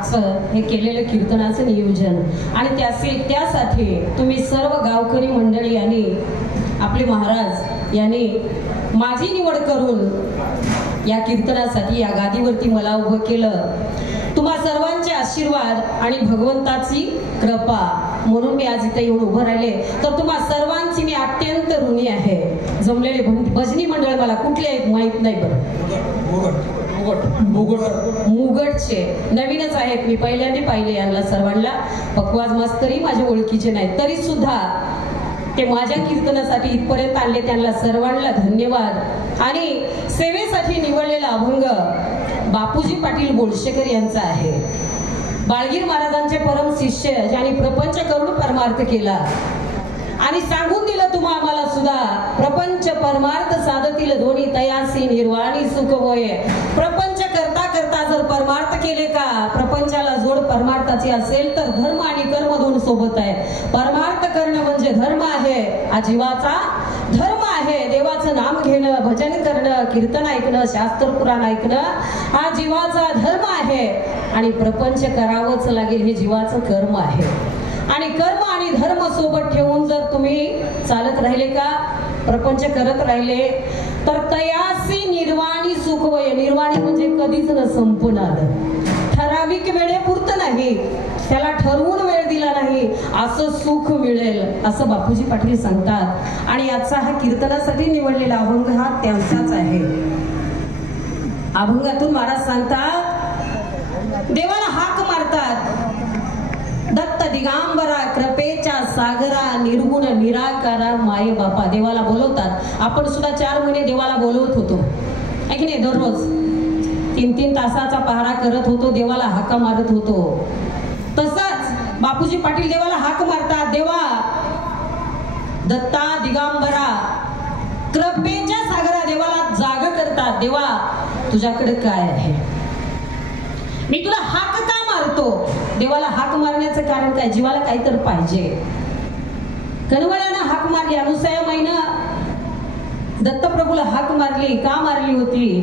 आजचं हे केलेलं कीर्तनाचं नियोजन आणि त्यासाठी तुम्ही सर्व गावकरी मंडळी आणि आपले महाराज यांनी माझी निवड करून या कीर्तनासाठी या गादीवरती मला उभं केलं. तुम्हा सर्वांचे आशीर्वाद आणि भगवंताची कृपा म्हणून मी आज इथे येऊन उभं राहिले. तर तुम्हा सर्वांची मी अत्यंत ऋणी आहे. जमलेले भजनी मंडळ मला कुठले आहेत माहित नाही मुगटचे नवीनच आहेत. मी पहिल्यांदा पाहिले यांना सर्वांना. पक्वाज मास्तरी माझ्या ओळखीचे नाहीत तरी सुद्धा ते माझ्या कीर्तनासाठी इथपर्यंत आणले. त्यांना सर्वांना धन्यवाद. आणि सेवेसाठी निवडलेला अभंग बापूजी पाटील बोळशेकर यांचा आहे. बाळगीर महाराजांचे परम शिष्य ज्यांनी प्रपंच करून परमार्थ केला आणि सांगून दिलं तुम्हा आम्हाला सुद्धा प्रपंच परमार्थ साधतील दोन्ही तयासी निर्वाणी सुख होय. प्रपंच करता करता जर परमार्थ केले का प्रपंचाला जोड परमार्थाची असेल तर धर्म आणि कर्म दोन सोबत आहे. परमार्थ करणं म्हणजे धर्म आहे. हा जीवाचा धर्म आहे. देवाचं नाम घेणं भजन करणं कीर्तन ऐकणं शास्त्र पुराण ऐकणं हा जीवाचा धर्म आहे. आणि प्रपंच करावंच लागेल हे जीवाचं कर्म आहे. आणि कर्म आणि धर्म सोबत ठेवून जर तुम्ही चालत राहिले का प्रपंच करत राहिले तर तयासी निर्वाणी सुख वय. निर्वाणी म्हणजे कधीच न संपणार ठराविक वेळेपुरतं नाही त्याला ठरवून वेळ दिला नाही असं सुख मिळेल असं बापूजी पाटील सांगतात. आणि याचा हा कीर्तनासाठी निवडलेला अभंग हा त्यांचाच आहे. अभंगातून महाराज सांगतात देवाला हाक मारतात दत्त दिगांबरा कृपेच्या सागरा निर्गुण निराकारा माये बापा. देवाला बोलवतात. आपण सुद्धा 4 महिने देवाला बोलवत होतो आहे की नाही. दररोज 3-3 तासाचा पहारा करत होतो. देवाला हाका मारत होतो. तसंच बापूजी पाटील देवाला हाक मारतात. देवा दत्ता दिगांबरा कृपेच्या सागरा देवाला जाग करतात. देवा तुझ्याकडे काय आहे. मी तुला हाक का मारतो. देवाला हाक मारण्याचं कारण काय जीवाला काहीतरी पाहिजे. कनवळ्यानं हाक मारली अनुसया माईनं दत्तप्रभूला हाक मारली. का मारली होती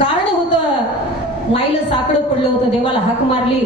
कारण होतं माईला साकडं पडलं होतं. देवाला हाक मारली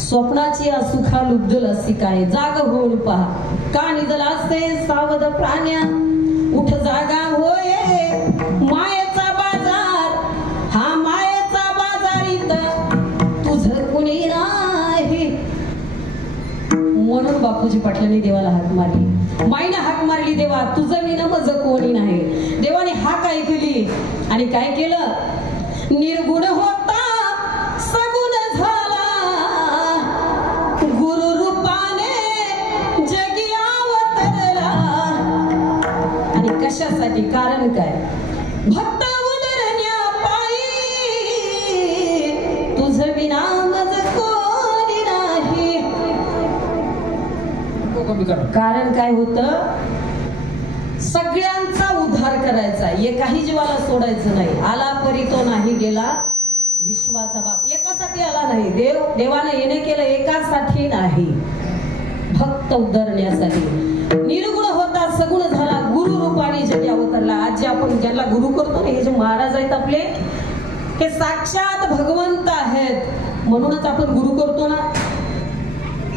स्वप्नाची सुखा लुब्धल असी काय जाग होऊन पहा का निधल असते सावध प्राण्या उठ जागा होय मायेचा बाजार हा मायेचा बाजार इथं तुझं कुणी नाही. म्हणून बापूजी पाटलांनी देवाला हाक मारली. माईने हाक मारली देवा तुझं विना माझं कोणी नाही. देवाने हाक ऐकली आणि काय केलं निर्गुण होता सगुण झाला गुरु रूपाने जगी अवतरला उधरण्यासाठी. कारण काय? भक्त उधरण्या पायी तुझ विना मज कोणी नाही. कारण काय होतं? सगळ्यांचा उद्धार करायचा, एकाही जीवाला सोडायचं नाही. आला परी तो नाही गेला विश्वाचा बाप. एकासाठी आला नाही. देवानं येणे केलं एकासाठी नाही, भक्त उद्धरण्यासाठी. निर्गुण होता सगुण झाला, गुरु रूपाने जगी अवतरला. आज जे आपण ज्यांना गुरु करतो ना, हे जे महाराज आहेत आपले, हे साक्षात भगवंत आहेत. म्हणूनच आपण गुरु करतो ना.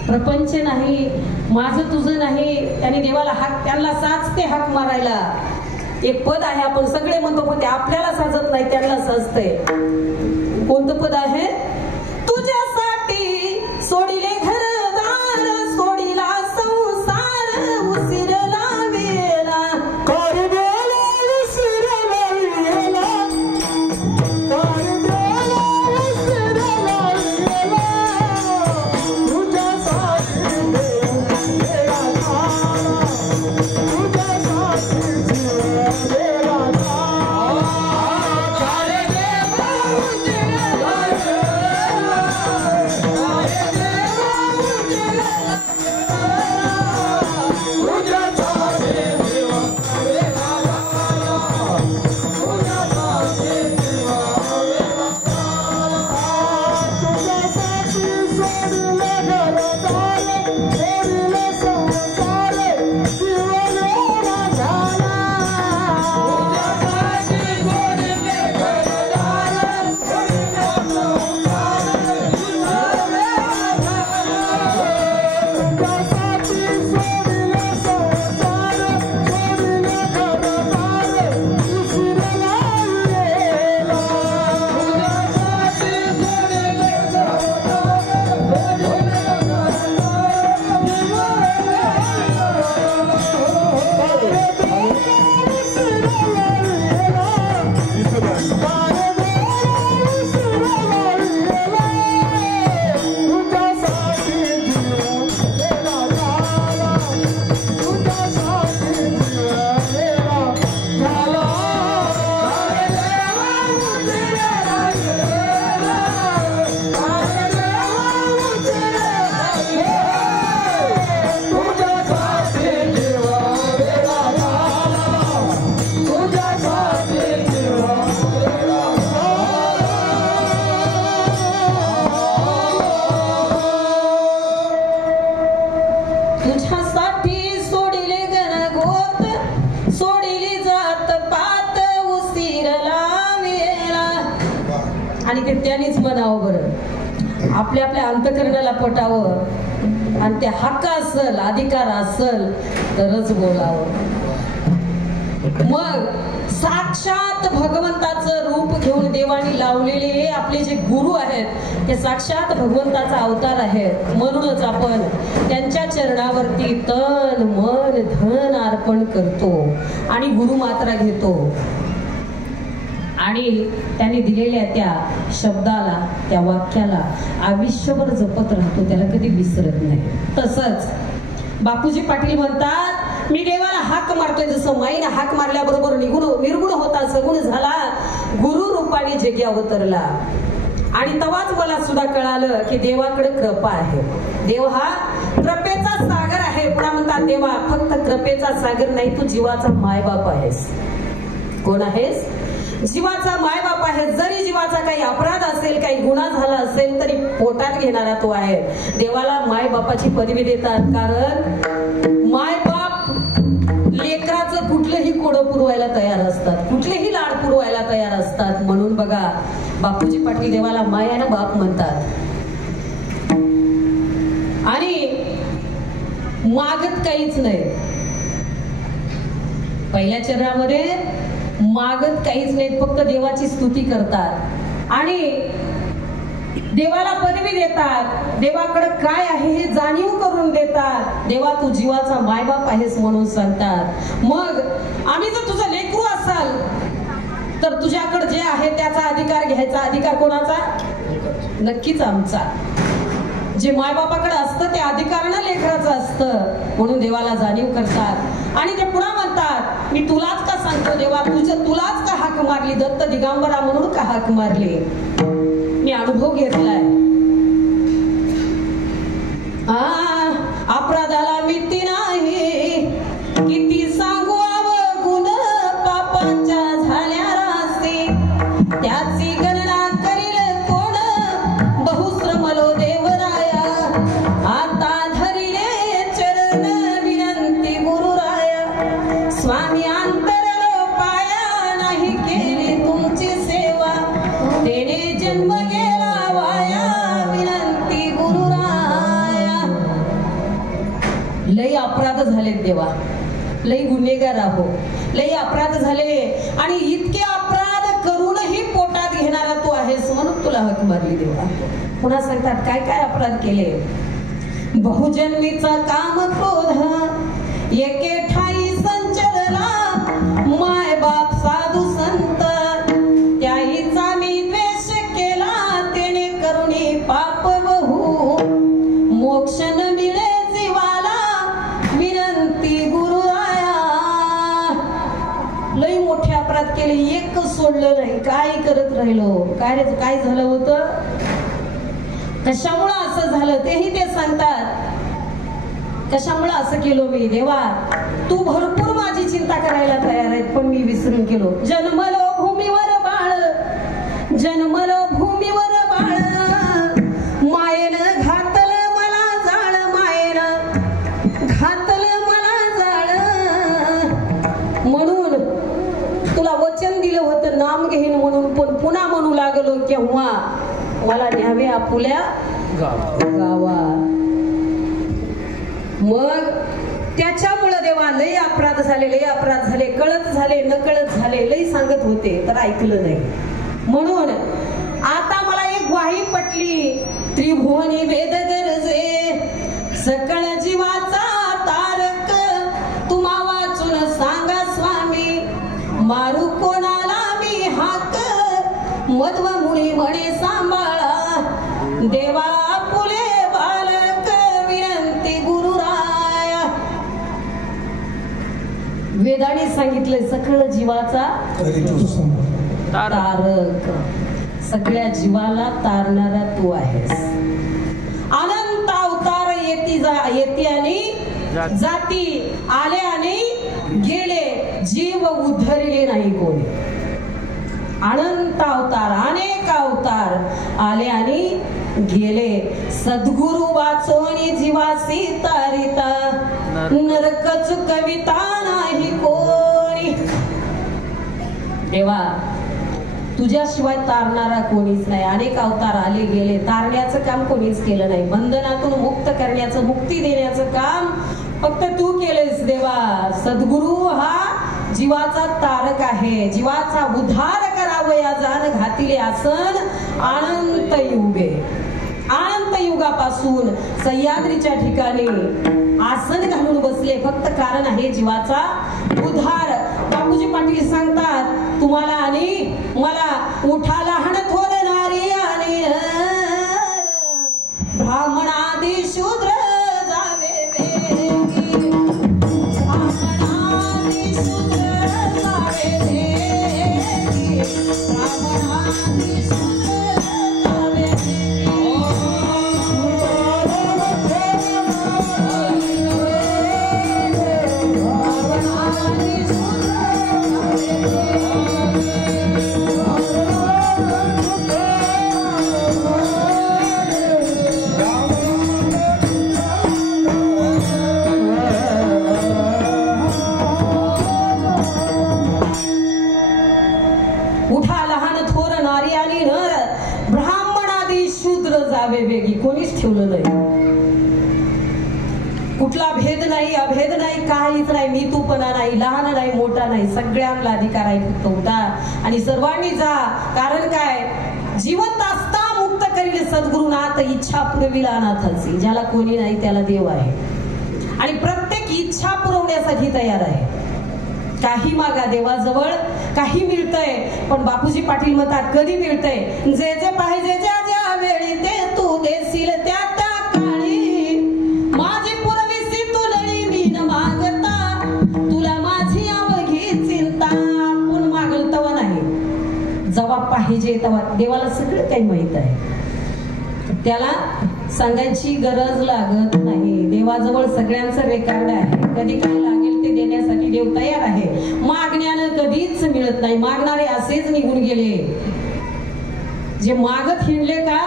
प्रपंच नाही, माझं तुझं नाही. त्याने देवाला हाक, त्यांना साचते हाक मारायला. एक पद आहे, आपण सगळे म्हणतो, पण ते आपल्याला साजत नाही, त्यांना साजतंय. कोणतं पद आहे? तुझ्यासाठी सोडिले घरदार, सोडिला संसार, उसिरला वेला. त्यानेच म्हणावं बरं, आपल्या आपल्या अंतकरणाला पटावं आणि ते हक्क असल, अधिकार असल तरच बोलावं. मग साक्षात भगवंताचं रूप घेऊन देवाने लावलेले हे आपले जे गुरु आहेत ते साक्षात भगवंताचा अवतार आहे. म्हणूनच आपण त्यांच्या चरणावरती तन मन धन अर्पण करतो आणि गुरुमात्रा घेतो आणि त्यांनी दिलेल्या त्या शब्दाला, त्या वाक्याला आयुष्यभर जपत राहतो, त्याला कधी विसरत नाही. तसंच बापूजी पाटील म्हणतात, मी देवाला हाक मारतोय जसं माईने हाक मारल्याबरोबर निर्गुण होता सगुण झाला, गुरु रूपाने जगी अवतरला. आणि तेव्हाच मला सुद्धा कळालं की देवाकडे कृपा आहे. देव हा कृपेचा सागर आहे. पुन्हा म्हणतात देवा फक्त कृपेचा सागर नाही, तू जीवाचा मायबाप आहेस. कोण आहेस? जीवाचा मायबाप आहे. जरी जीवाचा काही अपराध असेल, काही गुन्हा झाला असेल तरी पोटात घेणारा तो आहे. देवाला मायबापाची पदवी देतात, कारण मायबाप लेकराचं कुठलंही कोडं पुरवायला तयार असतात, कुठलेही लाड पुरवायला तयार असतात. म्हणून बघा बापूजी पाटील देवाला मायानं बाप म्हणतात आणि मागत काहीच नाही. पहिल्या चरणामध्ये मागत काहीच नाही, फक्त देवाची स्तुती करतात आणि देवाला पदवी देतात. देवाकडे काय आहे हे जाणीव करून देतात. देवा तू जीवाचा मायबाप आहेस म्हणून सांगतात. मग आम्ही जर तुझं लेकरू असाल तर तुझ्याकडे जे आहे त्याचा अधिकार घ्यायचा अधिकार कोणाचा? नक्कीच आमचा. जे मायबापाकडे असतं ते अधिकार ना लेकराचं असतं. म्हणून देवाला जाणीव करतात आणि ते पुन्हा म्हणतात, मी तुलाच का सांगतो देवा, तुलाच का हाक मारली, दत्त दिगंबरा म्हणून का हाक मारली. मी अनुभव घेतलाय. अपराधाला मिती नाही, किती सांगू अवगुण पापांच्या झाल्या रासी, त्याची गणना करील कोण, बहुश्रमलो देवराया, आता धरिले चरण विनंती गुरुराया, स्वामी अंतरलो पाया, नाही केली तुमची सेवा, तेने जन्म गेला वाया, विनंती गुरुराया. लई अपराध झालेत देवा, लई गुन्हेगार आहो, लई अपराध झाले, आणि इतके अपराध करूनही पोटात घेणारा तू आहेस म्हणून तुला हक मारली देवा. पुन्हा सांगतात काय काय अपराध केले. बहुजन्मीचा काम क्रोध एके ठाई संचरला, माय बाप साधू संत त्याहीचा मी द्वेष केला, तेने करुणी पाप बहु, मोक्ष न मिळे जीवाला, विनंती गुरुराया. लई मोठे अपराध केले, एक सोडलं नाही. काय करत राहिलो, काय झालं होतं, कशामुळे असं झालं तेही ते सांगतात. कशामुळे असं केलो मी देवा, तू भरपूर माझी चिंता करायला तयार आहेत, पण मी विसरून केलो. जन्मलो भूमीवर बाळ, जन्मलो भूमीवर बाळ, मायेनं घातलं मला जाळ, मायेनं घातलं मला जाळ. म्हणून तुला वचन दिलं होतं नाम घेईन म्हणून, पण पुन्हा म्हणू लागलो केव्हा, मला न्यावे आपुल्या गावा. मग त्याच्यामुळे देवा लय अपराध झाले, लय अपराध झाले, कळत झाले नकळत झाले, लय सांगत होते तर ऐकलं नाही. म्हणून आता मला एक ग्वाही पटली, त्रिभुवनी वेद गरजे, सकळ जीवाचा तारक, तुम्हा वाचून सांगा स्वामी, मारू कोणाला मी हाक, मध्व मुळी म्हणे सांभाळा, देवा आपुले बालक, विनंती गुरुराया. वेदाने सांगितलंय सकळ जीवाचा तारक, सगळ्या जीवाला तारणारा तू आहेस. अनंत अवतार येती आणि जाती, आले आणि गेले, जीव उद्धरले नाही कोणी. अनंत अवतार, अनेक अवतार आले आणि गेले, सद्गुरु वाचोनी जीवासी तारिता, नरक चुकविता नाही कोणी. देवा तुझ्याशिवाय तारणारा कोणीच नाही. अनेक अवतार आले गेले, तारण्याचं काम कोणीच केलं नाही. बंधनातून मुक्त करण्याचं, मुक्ती देण्याचं काम फक्त तू केलेस देवा. सद्गुरु हा जीवाचा तारक आहे, जीवाचा उद्धार करावया जाण घातिले आसन, अनंत युगे, अनंत युगापासून सह्याद्रीच्या ठिकाणी आसन घालून बसले, फक्त कारण आहे जीवाचा उद्धार. बापूजी पाटील सांगतात तुम्हाला आणि मला, उठा लहान थोर नारी आणि ब्राह्मणादी शूद्र जावे वेगी, ब्राह्मणादी शूद्र जावे वेगी, ब्राह्मणादी शूद्र जावे वेगी. वेगळी कोणीच ठेवलं नाही. कुठला भेद नाही, अभेद नाही, काहीच नाही, मी तूपणा नाही, लहान नाही, मोठा नाही, सगळ्यांना अधिकार आहे. फक्त उठा आणि सर्वांनी जा. कारण काय, जिवंत असता मुक्त करील सद्गुरुनाथ, इच्छा पुरविला अनाथाची. ज्याला कोणी नाही त्याला देव आहे आणि प्रत्येक इच्छा पुरवण्यासाठी तयार आहे. काही मागा देवाजवळ, काही मिळतंय, पण बापूजी पाटील म्हणतात कधी मिळतंय, जे जे पाहिजे ज्या ज्या वेळी ते तू देशील त्या त्या काळी. माझी पुरवीसी तुलडी मी न मागता, जेव्हा पाहिजे तेव्हा देवाला सगळं काही माहित आहे, त्याला सांगायची गरज लागत नाही. देवाजवळ सगळ्यांचं रेकॉर्ड आहे, कधी काय लागेल ते देण्यासाठी देव तयार आहे. मागण्यानं कधीच मिळत नाही. मागणारे असेच निघून गेले, जे मागत हिंडले का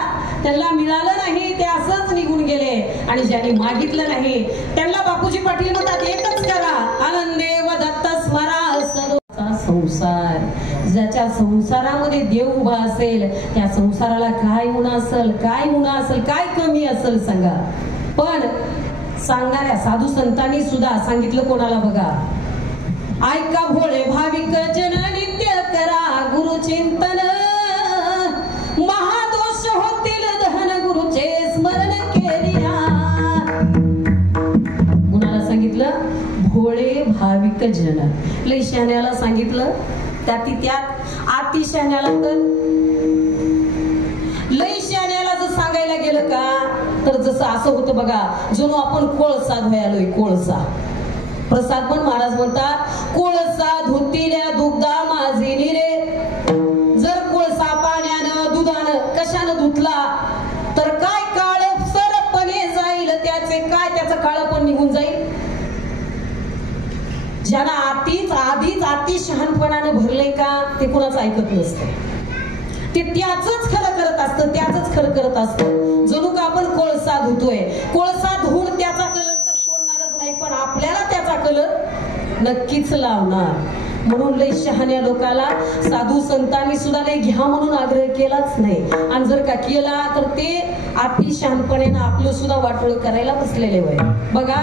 त्यांना मिळालं नाही ते असंच निघून गेले. आणि ज्यांनी मागितलं नाही त्यांना बापूजी पाटील म्हणतात एकच करा, आनंदेव दत्त स्मरा सदोचा संसार. ज्याच्या संसारामध्ये देव उभा असेल त्या संसाराला काय गुण असेल, काय गुण असेल, काय कमी असेल सांगा. पण सांगणाऱ्या साधू संतांनी सुद्धा सांगितलं कोणाला बघा, ऐका भोळे भाविक जन नित्य करा गुरुचिंतन, महादोष होतील दहन गुरुचे स्मरण केलिया. कुणाला सांगितलं? भोळे भाविक जन. लय शहाण्याला सांगितलं, त्यात अतिशहाण्याला तर लय शहाण्याला जर सांगायला गेलं का तर जसं असं होतं बघा, जणू आपण कोळसा धुयालोय. कोळसा प्रसाद पण महाराज म्हणतात, कोळसा धुतिल्या दुग्धा माझी निरे. जर कोळसा पाण्यानं दुधानं कशानं धुतला तर काय काळ सरपणे जाईल, त्याचे काय त्याचं काळ पण निघून जाईल. ज्यांना आधीच अति शहाणपणानं भरलंय का ते कुणाचं ऐकत नसतं, ते त्याच खरं करत असतं, त्याच खरं करत असतं. जणू का आपण कोळसा धुतोय, कोळसा धुवून त्याचा कलर तर सोडणारच नाही, पण आपल्याला त्याचा कलर नक्कीच लावणार. म्हणून लय शहाण्या लोकाला साधू संतांनी सुद्धा लय घ्या म्हणून आग्रह केलाच नाही. आणि जर का केला तर ते अति शहाणपणानं आपलं सुद्धा वाटोळ करायला बसलेले वय. बघा,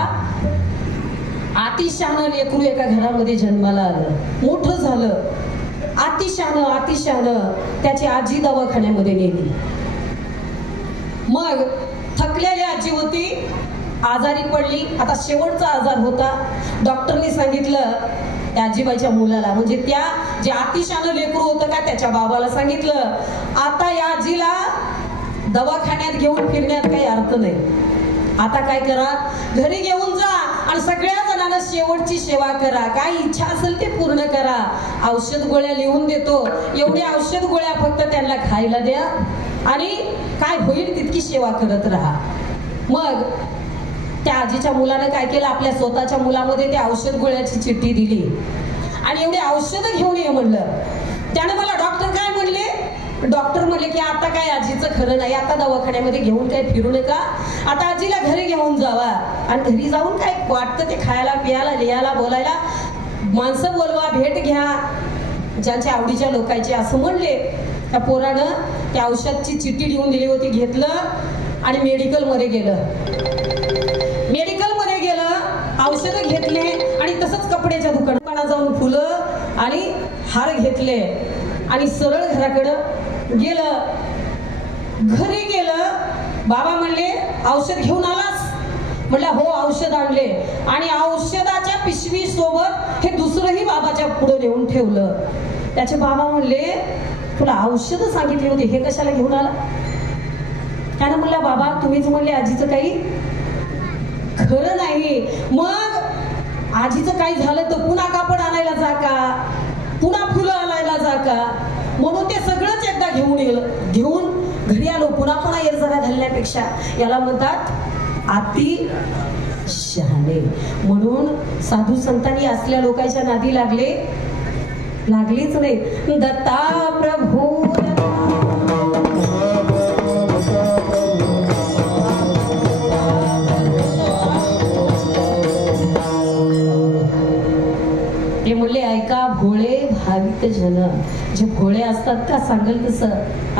अतिशहाणं लेकरू एका घरामध्ये जन्माला आलं, मोठं झालं. अतिशहाणं त्याची आजी दवाखान्यामध्ये नेली. मग थकलेली आजी होती, आजारी पडली. आता शेवटचा आजार होता. डॉक्टरने सांगितलं त्या आजीबाईच्या मुलाला, म्हणजे त्या जे अतिशहाणं लेकरू होतं का त्याच्या बाबाला सांगितलं, आता या आजीला दवाखान्यात घेऊन फिरण्यात काही अर्थ नाही. आता काय करा, घरी घेऊन जा आणि सगळ्या जणांना शेवटची सेवा करा, काय इच्छा असेल ते पूर्ण करा. औषध गोळ्या लिहून देतो, एवढ्या औषध गोळ्या फक्त त्यांना खायला द्या आणि काय होईल तितकी सेवा करत राहा. मग त्या आजीच्या मुलानं काय केलं, आपल्या स्वतःच्या मुलामध्ये त्या औषध गोळ्याची चिठ्ठी दिली आणि एवढे औषधं घेऊन ये म्हणलं. त्याने मला डॉक्टर काय म्हणले, डॉक्टर म्हणले की आता काय आजीचं खरं नाही, आता दवाखान्यामध्ये घेऊन काय फिरू नका, आता आजीला घरी घेऊन जावा. आणि घरी जाऊन काय वाटतं ते खायला पियाला लिहायला बोलायला माणसं बोलवा, भेट घ्या ज्यांच्या आवडीच्या लोकांचे असं म्हणले. त्या पोरानं त्या औषधची चिठ्ठी लिहून दिली होती, घेतलं आणि मेडिकलमध्ये गेलं. औषधं घेतले आणि तसंच कपड्याच्या दुकानात जाऊन फुलं आणि हार घेतले आणि सरळ घराकडं गेलं. घरी गेलं, बाबा म्हणले औषध घेऊन आलास? म्हणलं हो, औषध आणले. आणि औषधाच्या पिशवी सोबत हे दुसरंही बाबाच्या पुढे नेऊन ठेवलं. त्याचे बाबा म्हणले तुला औषध सांगितली होती, हे कशाला घेऊन आला? त्यानं म्हणला बाबा तुम्हीच म्हणले आजीचं काही खरं नाही. मग आजीचं काही झालं तर पुन्हा कापड आणायला जा का, पुन्हा फुलं आणायला जा का? म्हणून ते सगळंच एकदा घेऊन घरी आलो. पुन्हा एरजरा घालण्यापेक्षा याला म्हणतात अति शहाणे. म्हणून साधू संतांनी असल्या लोकांच्या नादी लागलीच नाही. दत्ता प्रभू हे म्हणले ऐका भोळे भाविक जन. जे भोळे असतात का सांगल तसं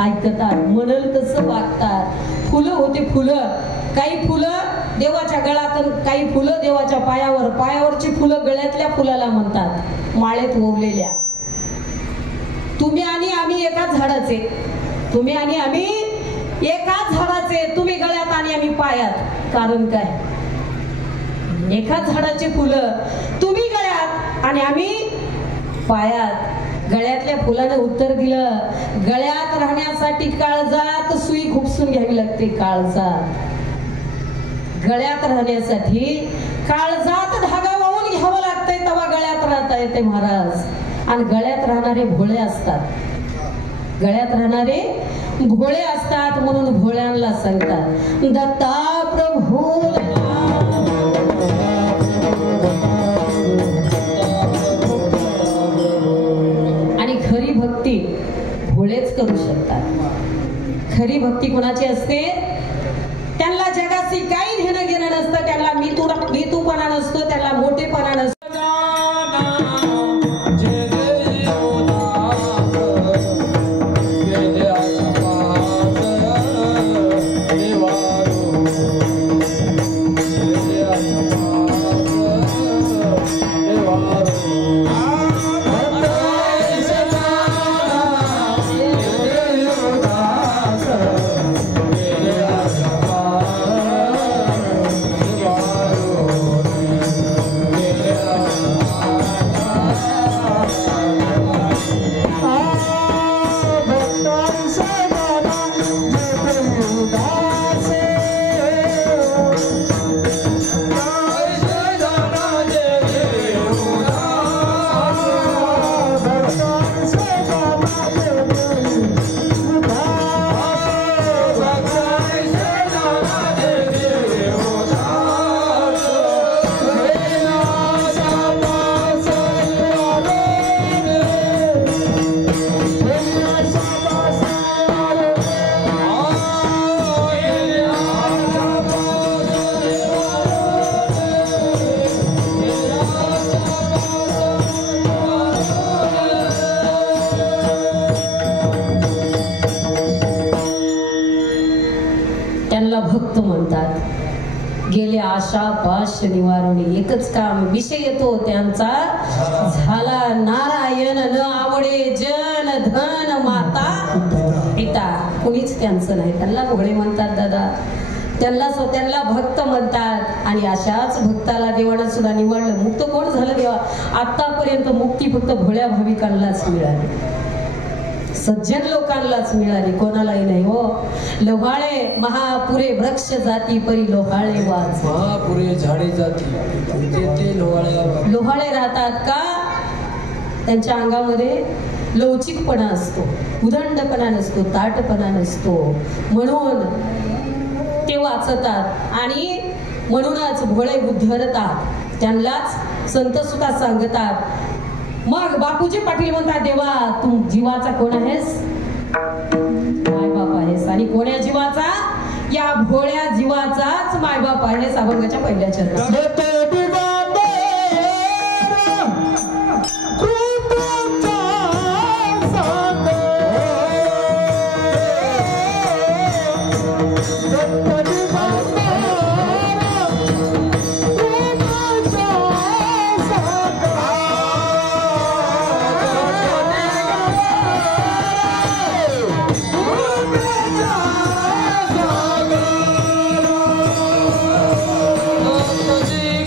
ऐकतात, म्हणल तसं वागतात. फुलं होते फुलं, काही फुलं देवाच्या गळात, काही फुलं देवाच्या पायावर. पायावरची फुलं गळ्यातल्या फुलाला म्हणतात, माळेत ओवलेल्या. तुम्ही आणि आम्ही एकाच झाडाचे, तुम्ही आणि आम्ही एकाच झाडाचे, तुम्ही गळ्यात आणि आम्ही पायात. कारण काय, एकाच झाडाची फुलं, तुम्ही गळ्यात आणि आम्ही पायात. गळ्यातल्या फुलानं उत्तर दिलं, गळ्यात राहण्यासाठी काळजात सुई खुपसून घ्यावी लागते. गळ्यात राहण्यासाठी काळजात धागा वाहून घ्यावं लागतंय, तेव्हा गळ्यात राहता येते महाराज. आणि गळ्यात राहणारे भोळे असतात. गळ्यात राहणारे भोळे असतात म्हणून भोळ्यांना सांगतात दत्ता प्रभू. आणि खरी भक्ती भोळेच करू शकतात. खरी भक्ती कोणाची असते? त्यांना जगाशी काही घेणं घेणं नसतं, त्यांना मी तूपणा नसतो, त्यांना मोठेपणा नसतो. भक्त म्हणतात. गेले आशा पाश निवारणी, एकच काम विषय येतो त्यांचा झाला नारायण, न आवडे जन धन माता पिता, कुणीच त्यांचं नाही. त्यांना भोळे म्हणतात दादा, त्यांना भक्त म्हणतात. आणि अशाच भक्ताला देवानं सुद्धा निवडलं. मुक्त कोण झालं देवा? आतापर्यंत मुक्ती फक्त भोळ्या भाविकांनाच मिळाली, सज्जन लोकांनाच मिळाली, कोणालाही नाही हो. लोहाळे महापुरे वृक्ष जाती परी लोहाळे वाच, महापुरे झाडे जाती ते लोहाळे राहतात का? त्यांच्या अंगामध्ये लवचिकपणा असतो, उदंडपणा नसतो, ताटपणा नसतो, म्हणून ते वाचतात. आणि म्हणूनच भोळे उद्धरतात. त्यांनाच संत सुद्धा सांगतात. मग बापूजी पाटील म्हणतात, देवा तू जीवाचा कोण आहेस? मायबाप आहेस. आणि कोण्या जीवाचा? या भोळ्या जीवाचाच मायबाप आहेस. अभंगाच्या पहिल्या चरणात जी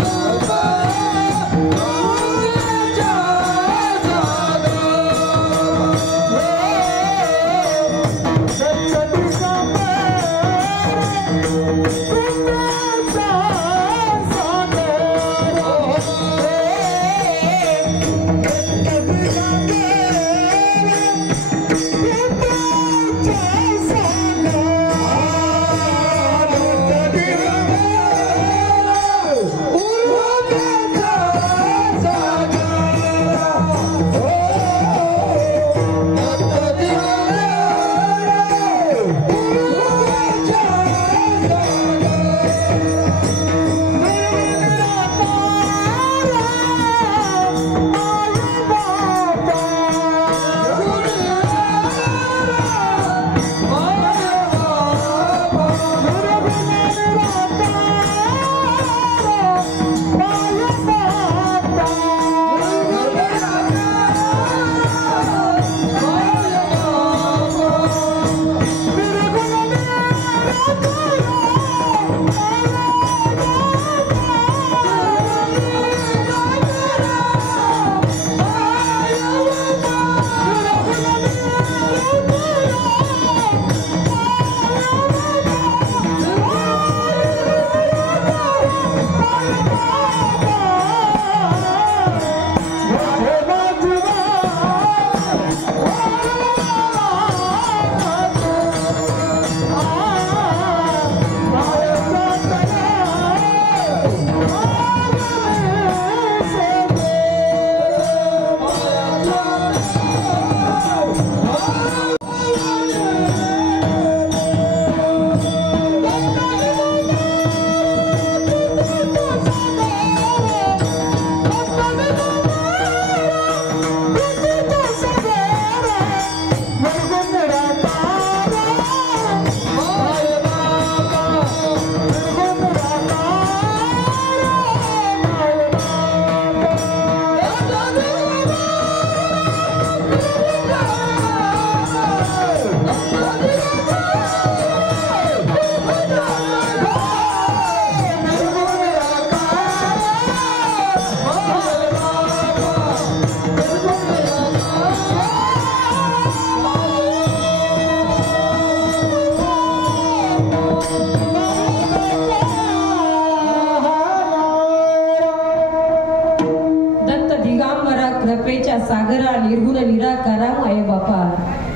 कृपेच्या सागरा निर्गुण निराकारा माये बापा.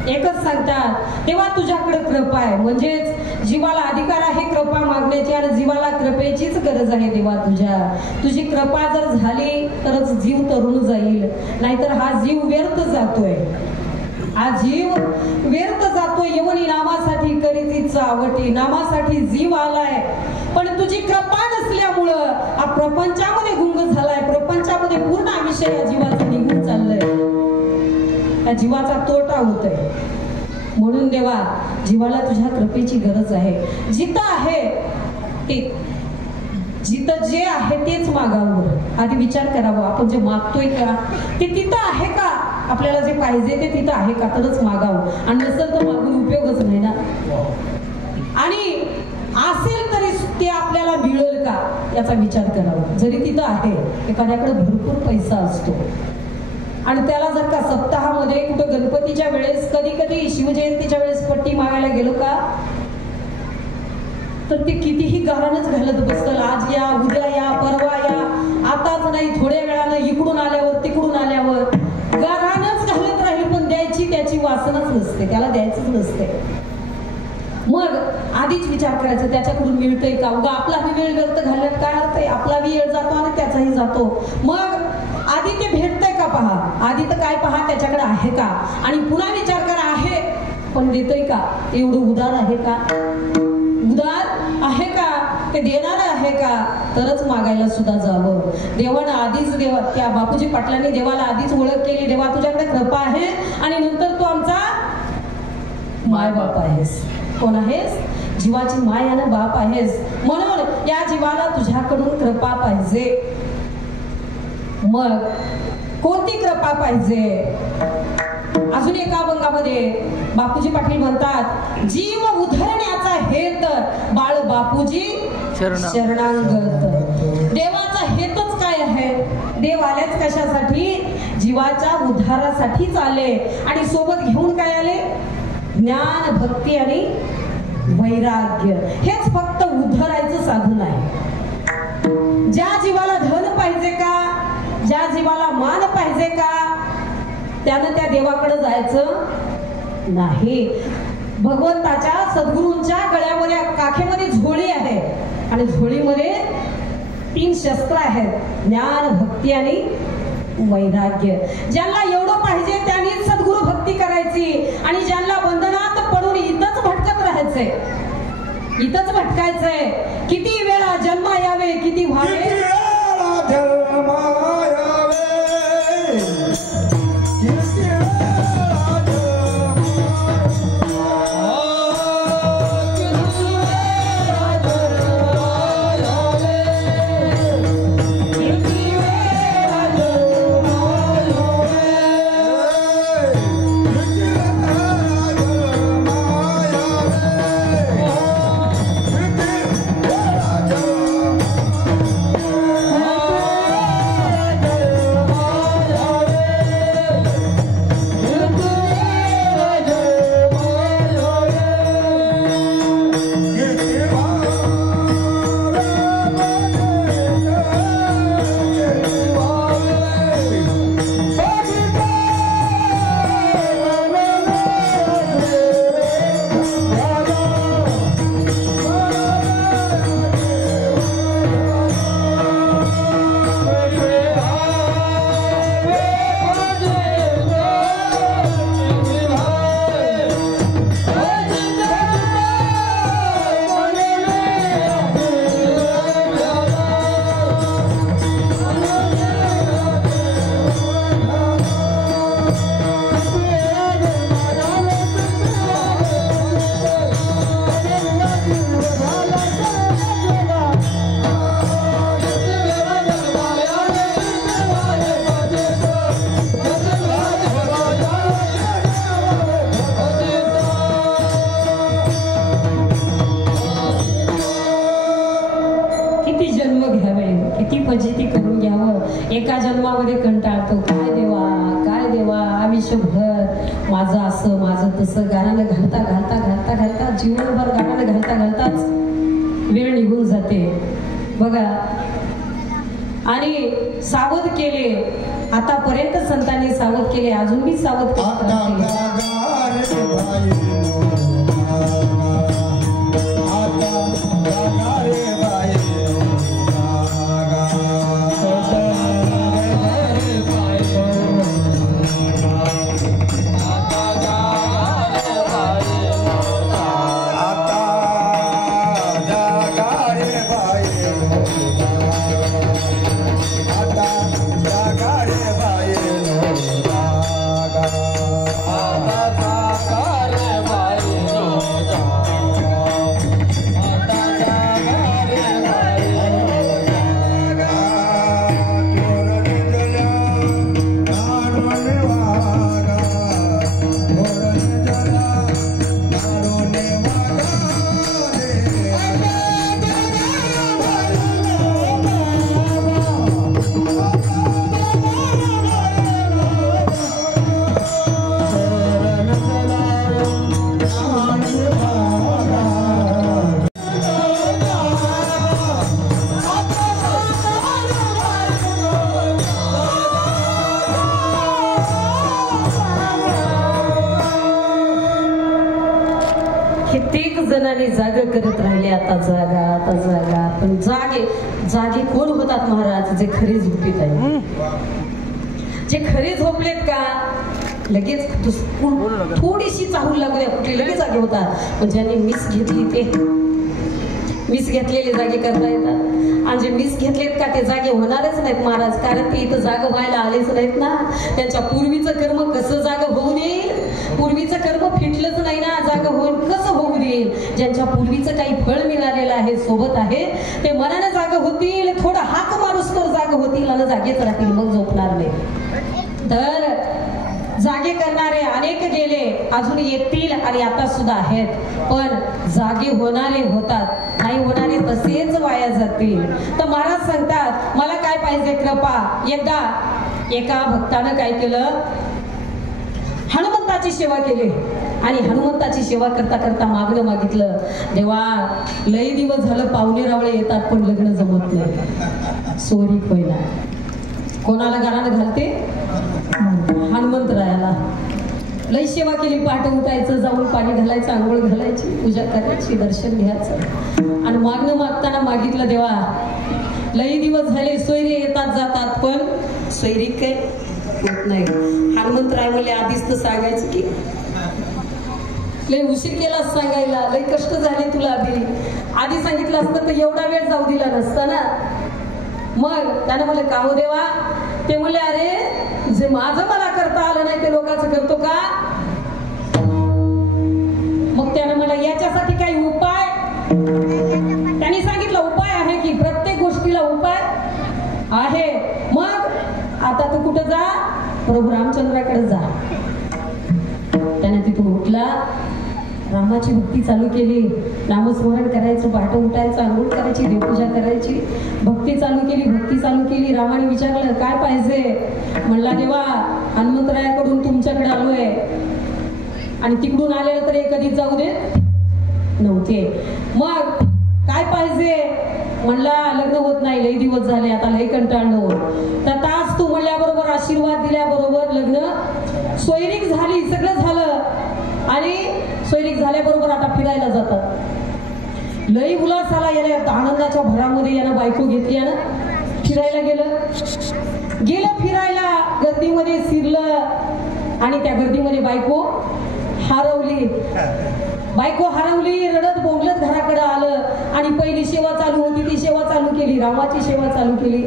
एकच सांगतात, तेव्हा तुझ्याकडे कृपा आहे. म्हणजेच जीवाला अधिकार आहे कृपा मागण्याची आणि जीवाला कृपेचीच गरज आहे देवा तुझ्या. तुझी कृपा जर झाली तरच जीव तरुण जाईल, नाहीतर हा जीव व्यर्थ जातोय. हा जीव व्यर्थ जातोय. यवनी नामासाठी करीती चावटी, नामासाठी जीव आलाय, पण तुझी कृपा नसल्यामुळं हा प्रपंचामध्ये गुंग झालाय. प्रपंचामध्ये पूर्ण आयुष्य या जीवाचं निघून चाललंय. त्या जीवाचा तोटा होतोय. म्हणून देवा, जीवाला तुझ्या कृपेची गरज आहे. जिथं आहे ते, जिथं जे आहे तेच मागावं. आधी विचार करावा, आपण जे मागतोय का ते तिथं आहे का, आपल्याला जे पाहिजे ते तिथं आहे का, तरच मागावं. आणि नसेल तर मागून उपयोगच नाही ना. आणि असेल तरी ते आपल्याला मिळेल का याचा विचार करावा. जरी तिथं आहे, एखाद्याकडे भरपूर पैसा असतो आणि त्याला जर का सप्ताहामध्ये कुठं गणपतीच्या वेळेस, कधी कधी शिवजयंतीच्या वेळेस पट्टी मागायला गेलो का, तर ते कितीही गारानच घालत बसतं. आज या, उद्या या, परवा या, आताच नाही थोड्या वेळानं, इकडून आल्यावर तिकडून आल्यावर गारानच घालत राहील, पण द्यायची त्याची वासनाच नसते, त्याला द्यायचंच नसते. मग आधीच विचार करायचा, त्याच्याकडून मिळतंय का. उगा आपला वेळ व्यर्थ घालण्यात काय अर्थ आहे. आपला वेळ जातो आणि त्याचाही जातो. मग आधी ते भेटतंय का पहा. आधी तर काय पहा, त्याच्याकडे आहे का. आणि पुन्हा विचार करा, आहे पण देतोय का. एवढं उदार आहे का, उदार आहे का, ते देणार आहे का, तरच मागायला सुद्धा जावं. देवानं आधीच, त्या बापूजी पाटलांनी देवाला आधीच ओळख केली. देवा तुझ्याकडे कृपा आहे आणि नंतर तू आमचा माय बाप आहेस. कोण आहेस? जीवाची माय आणि बाप आहेस. म्हणून या जीवाला तुझ्याकडून कृपा पाहिजे. मग कोणती कृपा पाहिजे? अजून एका अभंगामध्ये बापूजी पाटील म्हणतात, जीव उधरण्याचा हेत बाळ बापूजी शरणांगत. देवाचा हेतच काय आहे? देव आलेच कशासाठी? जीवाच्या उद्धारासाठीच आले. आणि सोबत घेऊन काय आले? ज्ञान, भक्ती आणि वैराग्य. हेच फक्त उद्धरायचं साधन आहे. ज्या जीवाला धन पाहिजे का, ज्या जीवाला मान पाहिजे का, त्यानं त्या देवाकडे जायचं नाही. भगवंताच्या, सद्गुरूंच्या गळ्यामध्ये, काखेमध्ये झोळी आहे आणि झोळीमध्ये 3 शस्त्र आहेत, ज्ञान, भक्ती आणि वैराग्य. ज्यांना एवढं पाहिजे त्यांनीच सद्गुरु भक्ती करायची. आणि ज्यांना बंधनात पडून इथंच भटकत राहायचंय, इथंच भटकायचंय. किती वेळा जन्म यावे, किती व्हावे, एका जन्मामध्ये कंटाळतो. काय देवा, काय देवा, आयुष्यभर माझं असं, माझं तसं, गाणं घालता घालता घालता घालता, जीवनभर गाणं घालता घालताच वेळ निघून जाते. बघा, आणि सावध केले. आतापर्यंत संतांनी सावध केले, अजून मी सावध कित्येक जणांनी जाग करत राहिले. आता जागा, आता जागा. पण जागे कोण होतात महाराज? जे खरे झोपीत आहे, जे खरे झोपलेत का लगेच थोडीशी चाहूल लागली कुठे लगेच जागे होतात. पण ज्यांनी मिस घेतली ते मिस घेतलेले जागे करता येतात, आणि जे मिस घेतलेत का ते जागे होणारच नाहीत महाराज. कारण ते इथं जाग व्हायला आलेच नाहीत ना. त्यांच्या पूर्वीचं कर्म कसं जाग होऊन येईल? पूर्वीचं कर्म फिटलंच नाही ना, जाग होऊन कसं होऊन येईल? ज्यांच्या पूर्वीचं काही फळ मिळालेलं आहे, सोबत आहे, ते मनानं जाग होतील, थोडं हाक मारूस तर जाग होतील आणि जागेच राहतील, मग झोपणार नाही. तर जागे करणारे अनेक गेले, अजून येतील आणि आता सुद्धा आहेत. पण जागे होणारे होतात, नाही होणारे तसेच वाया जातील. तर महाराज सांगतात मला काय पाहिजे? कृपा. एकदा एका भक्तानं काय केलं? हनुमंताची सेवा केली, आणि हनुमंताची सेवा करता करता मागणं मागितलं, देवा लय दिवस झालं पाहुणे रावळे येतात पण लग्न जमत नाही, सोरी होईना. कोणाला घरानं घालते? हनुमंतरायाला. लय सेवा केली, पहाटे उठायचं, जाऊन पाणी घालायचं, आंघोळ घालायची, पूजा करायची, दर्शन घ्यायचं, आणि मागणं मागताना मागितलं, देवा लय दिवस झाले सोयरे येतात जातात पण सोयरी काय होत नाही. हनुमंतराय म्हणले आधीच तर सांगायचं की, लय उशीर केला सांगायला, लय कष्ट झाले तुला, आधी सांगितलं असतं तर एवढा वेळ जाऊ दिला नसता ना. मग त्यानं म्हणलं का हो देवा? ते म्हणले अरे जे माझं मला करता आलं नाही ते लोकांचं करतो का? मग त्यानं मला याच्यासाठी काही उपाय? त्यांनी सांगितलं उपाय आहे की, प्रत्येक गोष्टीला उपाय आहे. मग आता तू कुठं जा? प्रभू रामचंद्राकडे जा. त्याने तिथून उठला, रामाची भक्ती चालू केली, नामस्मरण करायचं, पहाटे उठायचं, आंघोळ करायची, देवपूजा करायची, भक्ती चालू केली. रामाने विचारलं काय पाहिजे? म्हणला देवा हनुमंतरायाकडून तुमच्याकडे आलोय, आणि तिकडून आलेलं तर कधीच जाऊ दे नव्हते. मग काय पाहिजे? म्हणला लग्न होत नाही, लय दिवस झाले, आता लय कंटाळलो. तर तास तू म्हणल्याबरोबर, आशीर्वाद दिल्याबरोबर लग्न सोयरीक झाली, सगळं झालं, आणि सोयरीक झाल्याबरोबर आता फिरायला जातात. लई उल्हासाला याला आनंदाच्या भरामध्ये यानं बायको घेतली, यानं फिरायला गेलं फिरायला, गर्दीमध्ये शिरलं, आणि त्या गर्दीमध्ये बायको हरवली. रडत बोंबलत घराकडे आलं, आणि पहिली सेवा चालू होती ती सेवा चालू केली, रामाची सेवा चालू केली.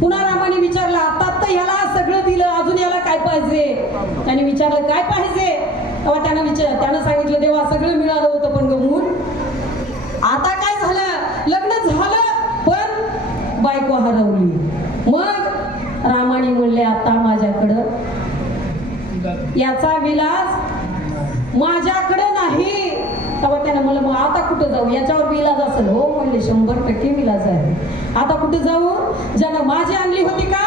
पुन्हा रामाने विचारलं आता तर ह्याला सगळं दिलं, अजून याला काय पाहिजे? त्याने विचारलं काय पाहिजे? तेव्हा त्यानं सांगितलं देवा सगळं मिळालं होतं पण गमून आता काय झालं? लग्न झालं पण बायको हरवली. मग रामाने म्हणले आता माझ्याकडं याचा विलास माझ्याकडे नाही. तेव्हा त्यानं म्हणलं मग आता कुठं जाऊ? याच्यावर विलास असेल? हो म्हणले 100% विलास आहे. आता कुठे जाऊ? ज्यानं माझी आणली होती का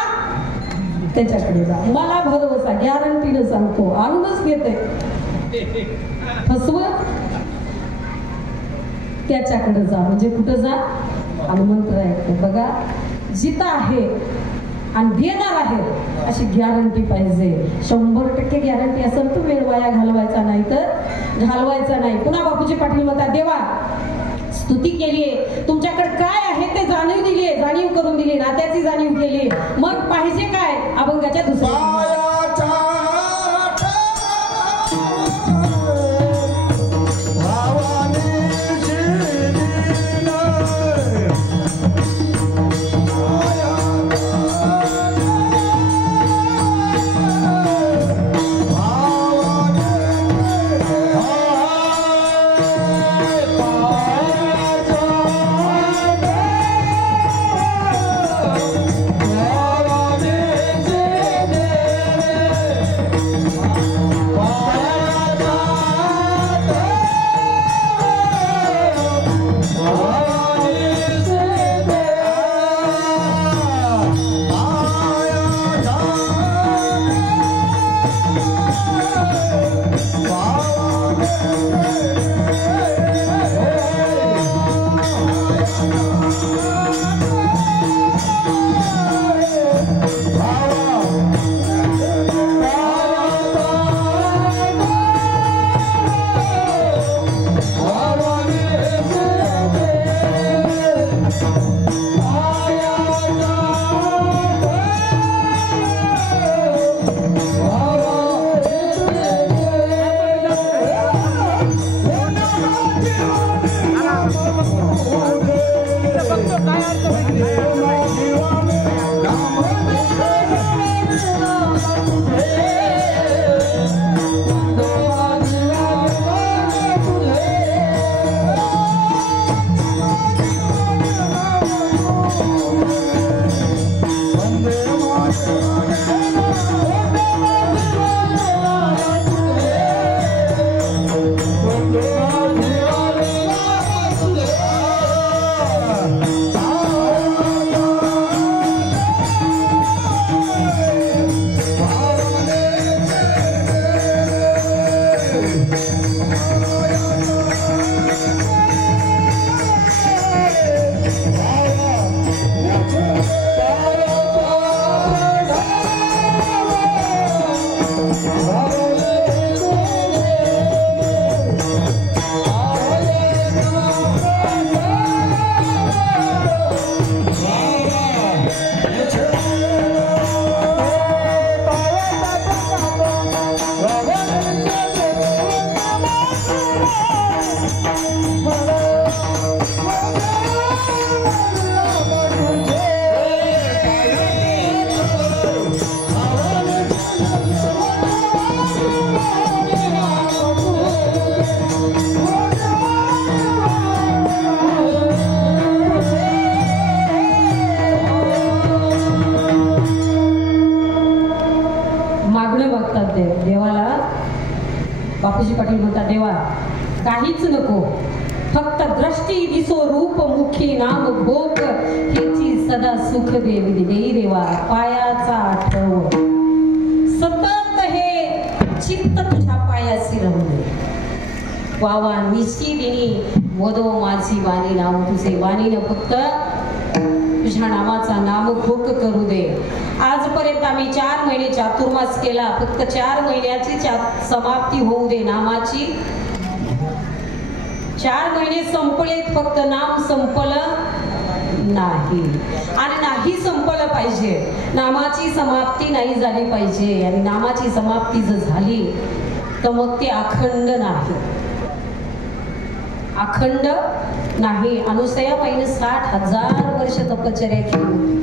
त्याच्याकडे जा. मला भरोसा, गॅरंटीनं सांगतो, आणूनच घेते, फसवत त्याच्याकडे जा. म्हणजे कुठं जा? हनुमंतरायाकडे. बघा जिता आहे आणि देणार आहे अशी गॅरंटी पाहिजे. 100% गॅरंटी असेल तर वेळ वाया घालवायचा नाही तर घालवायचा नाही. पुन्हा बापूजी पाटील म्हणतात देवा स्तुती केलीये, तुमच्याकडे काय आहे ते जाणीव दिलीये, जाणीव करून दिली, नात्याची जाणीव केली, मग पाहिजे काय अभंगाच्या दुसऱ्या बापूजी पाटील म्हणतात देवा काहीच नको, फक्त दृष्टी दिसो रूप मुखी नाम भोग हेची सदा सुख देवी देई देवा पायाचा आठव सतत हे चित्त तुझ्या पायाशी राहू दे. वावा निशी दिनी वदो माझी वाणी नाव तुझे वाणीनं फक्त तुझ्या नामाचा नाम भोग करू दे. आजपर्यंत आम्ही 4 महिने चातुर्मास केला, फक्त 4 महिन्याची समाप्ती होऊ दे नामाची. 4 महिने संपलेत, फक्त नाम संपलं नाही आणि नाही संपलं पाहिजे. नामाची समाप्ती नाही झाली पाहिजे आणि नामाची समाप्ती जर झाली तर मग ते अखंड नाही, अखंड नाही. अनुसया माईने 60,000 वर्ष तपश्चर्या केली,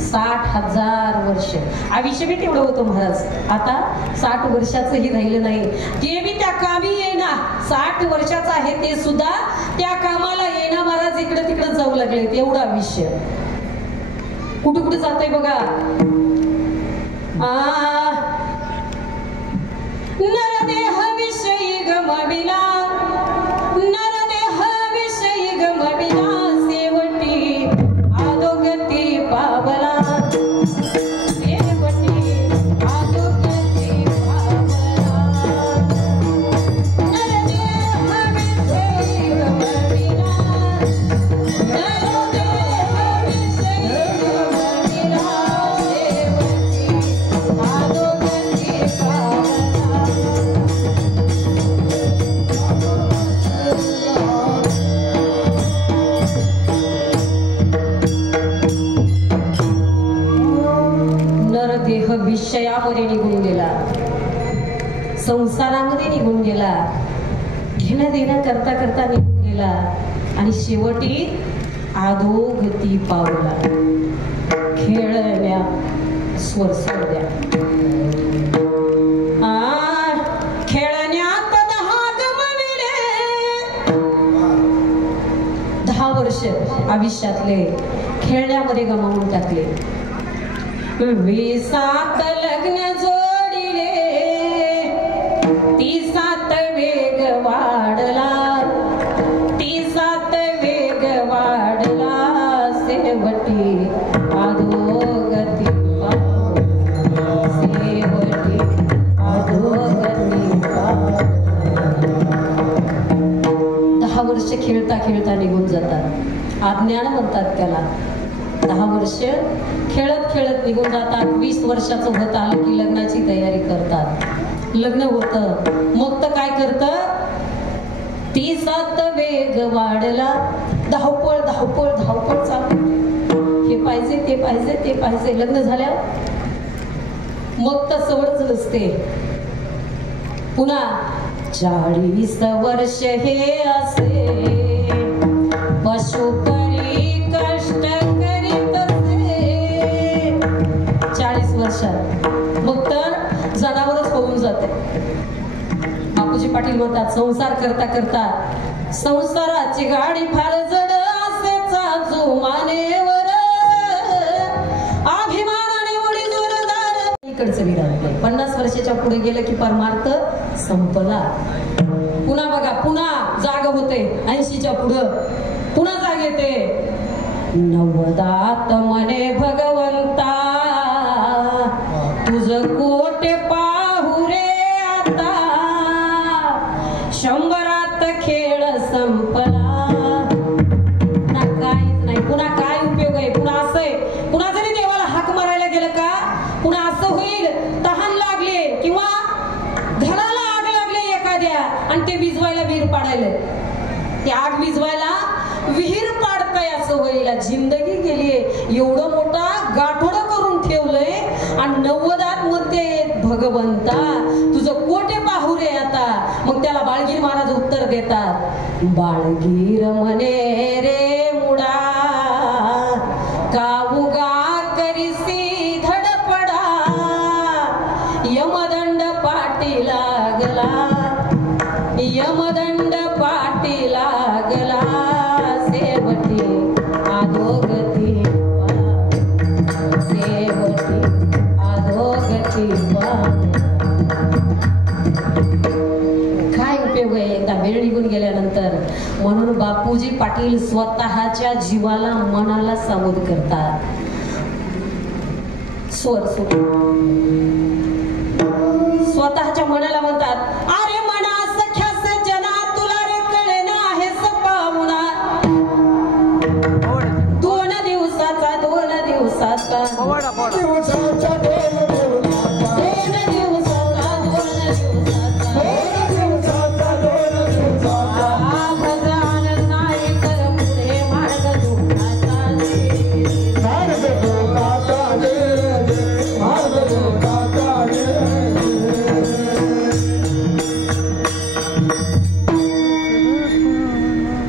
60,000 वर्ष. आयुष्य बी तेवढं होतं महाराज, आता 60 वर्षाचंही राहिलं नाही. ते बी त्या कामी येईना, 60 वर्षाचं आहे ते सुद्धा त्या कामाला येईना महाराज, इकडे तिकडे जाऊ लागले. एवढं आयुष्य कुठे कुठे जातंय बघा. नरदेह विषयी गमविला, नरदेह विषयी गमविला, सेवटी आदोगती पावला, सेवटी आदोगती पावला. नरदेह विषयी गमविला, नरदेह विषयी देह विषयामध्ये निघून गेला, संसारामध्ये निघून गेला, घेणं देणं करता करता निघून गेला आणि शेवटी अधोगती पावला. खेळण्या स्वर सोडल्या. खेळण्यात 10 गमविले. 10 वर्ष आयुष्यातले खेळण्यामध्ये गमावून टाकले. 20 लग्न जोडिले, 30 वेग वाढला, 30 वेग वाढला, शेवटी अधोगती पावला, शेवटी अधोगती पावला. 10 वर्ष खेळता खेळता निघून जातात. अज्ञान म्हणतात त्याला. 10 वर्ष खेळत खेळत निघून जातात. 20 वर्षाचं होत आलं की लग्नाची तयारी करतात. लग्न होतं, मग तर काय करतं, 30 वेग वाढला, धावपळ धावपळ धावपळ चालू. हे पाहिजे ते पाहिजे ते पाहिजे. लग्न झाल्यावर मग तर सवडच नसते. पुन्हा 40 वर्ष हे असे पशुपरी कष्ट करीत असे. 40 वर्षात मग तर जनावरच होऊन जाते. बापूजी पाटील म्हणतात, संसार करता करता संसाराची गाडी फार जड असे चाचू मानेवर, अभिमानाने उडी जोरदार. इकडचं विराम 50 वर्षाच्या पुढे गेलं की परमार्थ संपला. पुन्हा बघा, पुन्हा जाग होते. 80च्या पुढं पुन्हा जाग येते. 90 म्हणे भगवंता तुझ कोटे पाहू रे आता, 100 खेळ संपला. पुन्हा काहीच नाही. पुन्हा काय उपयोग आहे. पुन्हा असं आहे, पुन्हा जरी देवाला हाक मारायला गेलं का पुन्हा असं होईल, तहान लागले किंवा घराला आग लागले एखाद्या आणि ते विझवायला विहीर पाडायला, ते आग विझवायला विहीर पाडताय असं होईल. जिंदगी गेलीये. एवढं मोठा गाठोडं करून ठेवलंय आणि 90 मध्ये भगवंता तुझं कोटे पाहू रे आता. मग त्याला बाळगीर महाराज उत्तर देतात, बाळगीर म्हणे रे मुडा काऊगा करीसी धडपडा, यमदंड पाठी लागला, यमदंड पाठी लागला, शेवटी अधोगती पावला, शेवटी अधोगती पावला. काय उपयोग आहे एकदा वेळ निघून गेल्यानंतर. म्हणून बापूजी पाटील स्वतःच्या जीवाला मनाला सावध करतात. स्वर स्वतःच्या मनाला म्हणतात, अरे मना सख्यास जना तुला रे कळे ना आहे सपावना. 2 दिवसाचा 2 दिवसाचा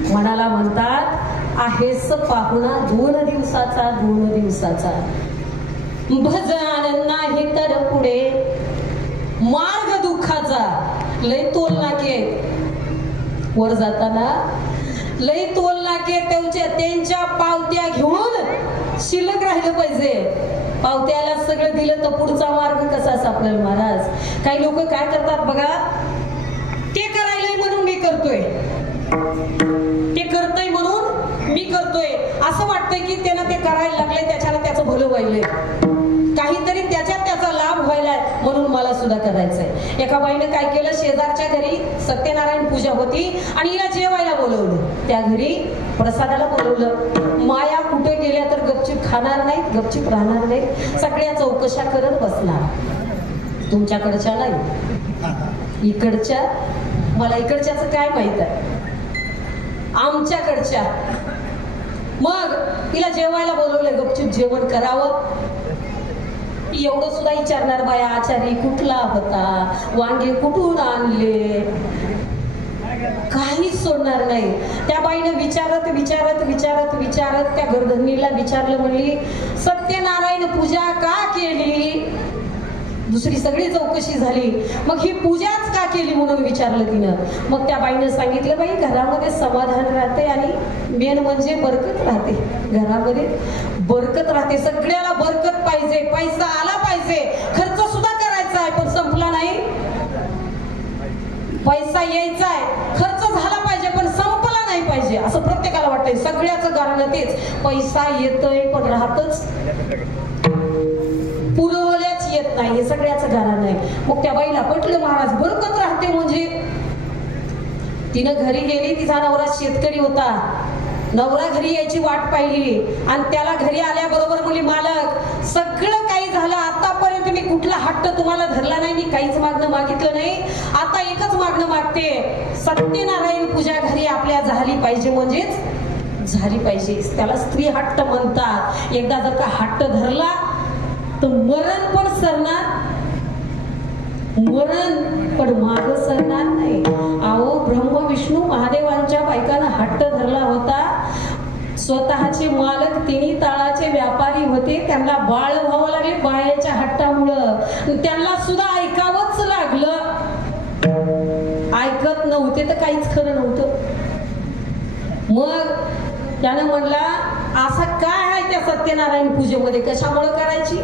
मनाला म्हणतात आहेस पाहुणा 2 दिवसाचा 2 दिवसाचा. भजन नाही तर पुढे मार्ग दुःखाचा. लय तोल नाके वर जाताना, लय तोल नाके त्यांच्या पावत्या घेऊन शिल्लक राहिलं पाहिजे. पावत्याला सगळं दिलं तर पुढचा मार्ग कसा सापडेल महाराज. काही लोक काय करतात बघा, ते करायला म्हणून मी करतोय, ते करतोय म्हणून मी करतोय, असं वाटतंय की त्यानं ते करायला लागले त्याच्याला त्याचं भलं व्हायलंय, काहीतरी त्याच्यात त्याचा लाभ व्हायलाय म्हणून मला सुद्धा करायचंय. एका बाईने काय केलं, शेजारच्या घरी सत्यनारायण पूजा होती आणि हिला जेवायला बोलवलं. त्या घरी प्रसादाला बोलवलं. माया कुठे गेल्या तर गपचूप खाणार नाहीत, गपचूप राहणार नाहीत, सगळ्या चौकशा करत बसणार. तुमच्याकडच्या नाही, इकडच्या. मला इकडच्याच काय माहित आहे, आमच्याकडच्या. मग तिला जेवायला बोलवलं, गपचूप जेवण करावं. एवढं सुद्धा विचारणार बाया आचारी कुठला होता, वांगे कुठून आणले, काहीच सोडणार नाही. त्या बाईनं विचारत विचारत विचारत विचारत त्या गर्दनीला विचारलं, म्हणली सत्यनारायण पूजा का केली. दुसरी सगळी चौकशी झाली. मग ही पूजाच का केली म्हणून विचारलं तिनं. मग त्या बाईनं सांगितलं, बाई घरामध्ये समाधान राहते आणि मेन म्हणजे बरकत राहते. घरामध्ये बरकत राहते, सगळ्याला बरकत पाहिजे, पैसा आला पाहिजे, खर्च सुद्धा करायचा आहे पण संपला नाही. पैसा यायचा आहे, खर्च झाला पाहिजे पण संपला नाही पाहिजे असं प्रत्येकाला वाटतंय. सगळ्याचं कारण तेच, पैसा येतोय पण राहतच, पुरवल्याच येत नाही, हे सगळ्याचं कारण आहे. मग त्या बाईला पटलं, महाराज बरकत राहते म्हणजे. तिनं घरी गेली, तिचा नवरा शेतकरी होता. नवरा घरी यायची वाट पाहिली आणि त्याला घरी आल्याबरोबर म्हणली, मालक सगळं काही झालं, आतापर्यंत मी कुठला हट्ट तुम्हाला धरला नाही, मी काहीच मागणं मागितलं नाही, आता एकच मागणं मागते, सत्यनारायण पूजा घरी आपल्या झाली पाहिजे, म्हणजेच झाली पाहिजे. त्याला स्त्री हट्ट म्हणतात. एकदा जर का हट्ट धरला तर मरण पण सरणार, मरण पण माग सरणार नाही. अहो ब्रह्म विष्णू महादेवांच्या बायकांना हट्ट धरला होता. स्वतःचे मालक तिन्ही ताळाचे व्यापारी होते, त्यांना बाळ व्हावं लागले बाळाच्या हट्टामुळं, त्यांना सुद्धा ऐकावंच लागलं. ऐकत नव्हते तर काहीच खरं नव्हतं. मग त्यानं म्हणला, असं काय आहे त्या सत्यनारायण पूजेमध्ये, कशामुळे करायची.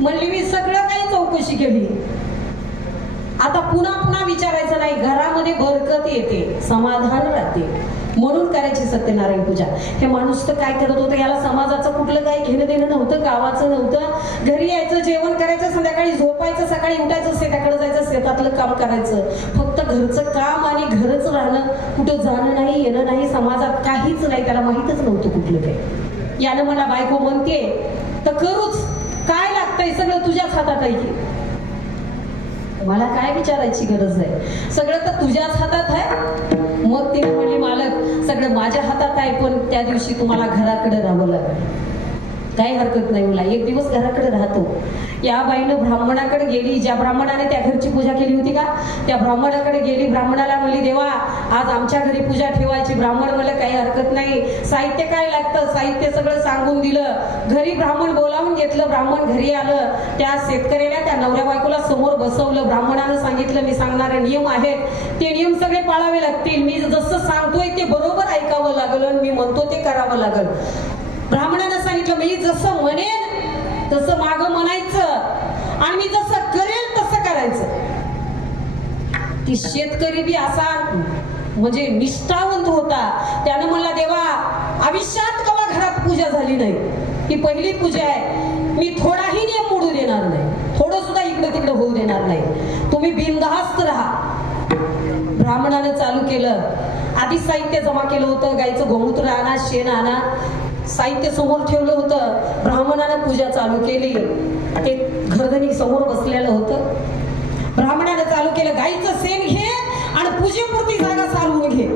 म्हणली, मी सगळं काही चौकशी केली, आता पुन्हा पुन्हा विचारायचं नाही, घरामध्ये बरकत येते, समाधान राहते, म्हणून करायची सत्यनारायण पूजा. हे माणूस तर काय करत होतं, याला समाजाचं कुठलं काही घेणं देणं नव्हतं, गावाचं नव्हतं. घरी यायचं, जेवण करायचं, संध्याकाळी झोपायचं, सकाळी उठायचं, शेताकडे जायचं, शेतातलं काम करायचं, फक्त घरचं काम आणि घरच राहणं, कुठं जाणं नाही, येणं नाही, समाजात काहीच नाही. त्याला माहीतच नव्हतं कुठलं काही. यानं मला बायको म्हणते तर करूच, काय लागतंय सगळं तुझ्याच हातात आहे की, मला काय विचारायची गरज आहे, सगळं तर तुझ्याच हातात आहे. मग तिने म्हणली, मालक सगळं माझ्या हातात आहे पण त्या दिवशी तुम्हाला घराकडे राहावं लागेल. काही हरकत नाही, मला एक दिवस घराकडे राहतो. या बाईनं ब्राह्मणाकडे गेली, ज्या ब्राह्मणाने त्या घरची पूजा केली होती का, त्या ब्राह्मणाकडे गेली. ब्राह्मणाला म्हणली, देवा आज आमच्या घरी पूजा ठेवायची. ब्राह्मण म्हणलं, काही हरकत नाही, साहित्य काय लागतं, साहित्य सगळं सांगून दिलं. घरी ब्राह्मण बोलावून घेतलं. ब्राह्मण घरी आलं, त्या शेतकऱ्याला त्या नवऱ्या बायकोला समोर बसवलं. ब्राह्मणानं सांगितलं, मी सांगणारे नियम आहेत, ते नियम सगळे पाळावे लागतील, मी जसं सांगतोय ते बरोबर ऐकावं लागलं, मी म्हणतो ते करावं लागल. ब्राह्मणानं सांगितलं, मी जसं म्हणेन तसं मागं म्हणायचं आणि मी जसं करेल तसं करायचं. ती शेतकरी बी असा म्हणजे निष्ठावंत होता. त्यानं म्हणला, देवा आयुष्यात कवा घरात पूजा झाली नाही, ही पहिली पूजा आहे, मी थोडाही नियम मोडू देणार नाही, थोडं सुद्धा इकडे तिकडे होऊ देणार नाही, तुम्ही बिनधास्त राहा. ब्राह्मणानं चालू केलं. आधी साहित्य जमा केलं होतं, गायचं गोमूत्र आणा, शेण आणा, साहित्य समोर ठेवलं होतं. ब्राह्मणानं पूजा चालू केली. ते घरधनी समोर बसलेलं होतं. ब्राह्मणानं चालू केलं, गाईचं शेण घे आणि पूजेपुरती जागा सारवून घे.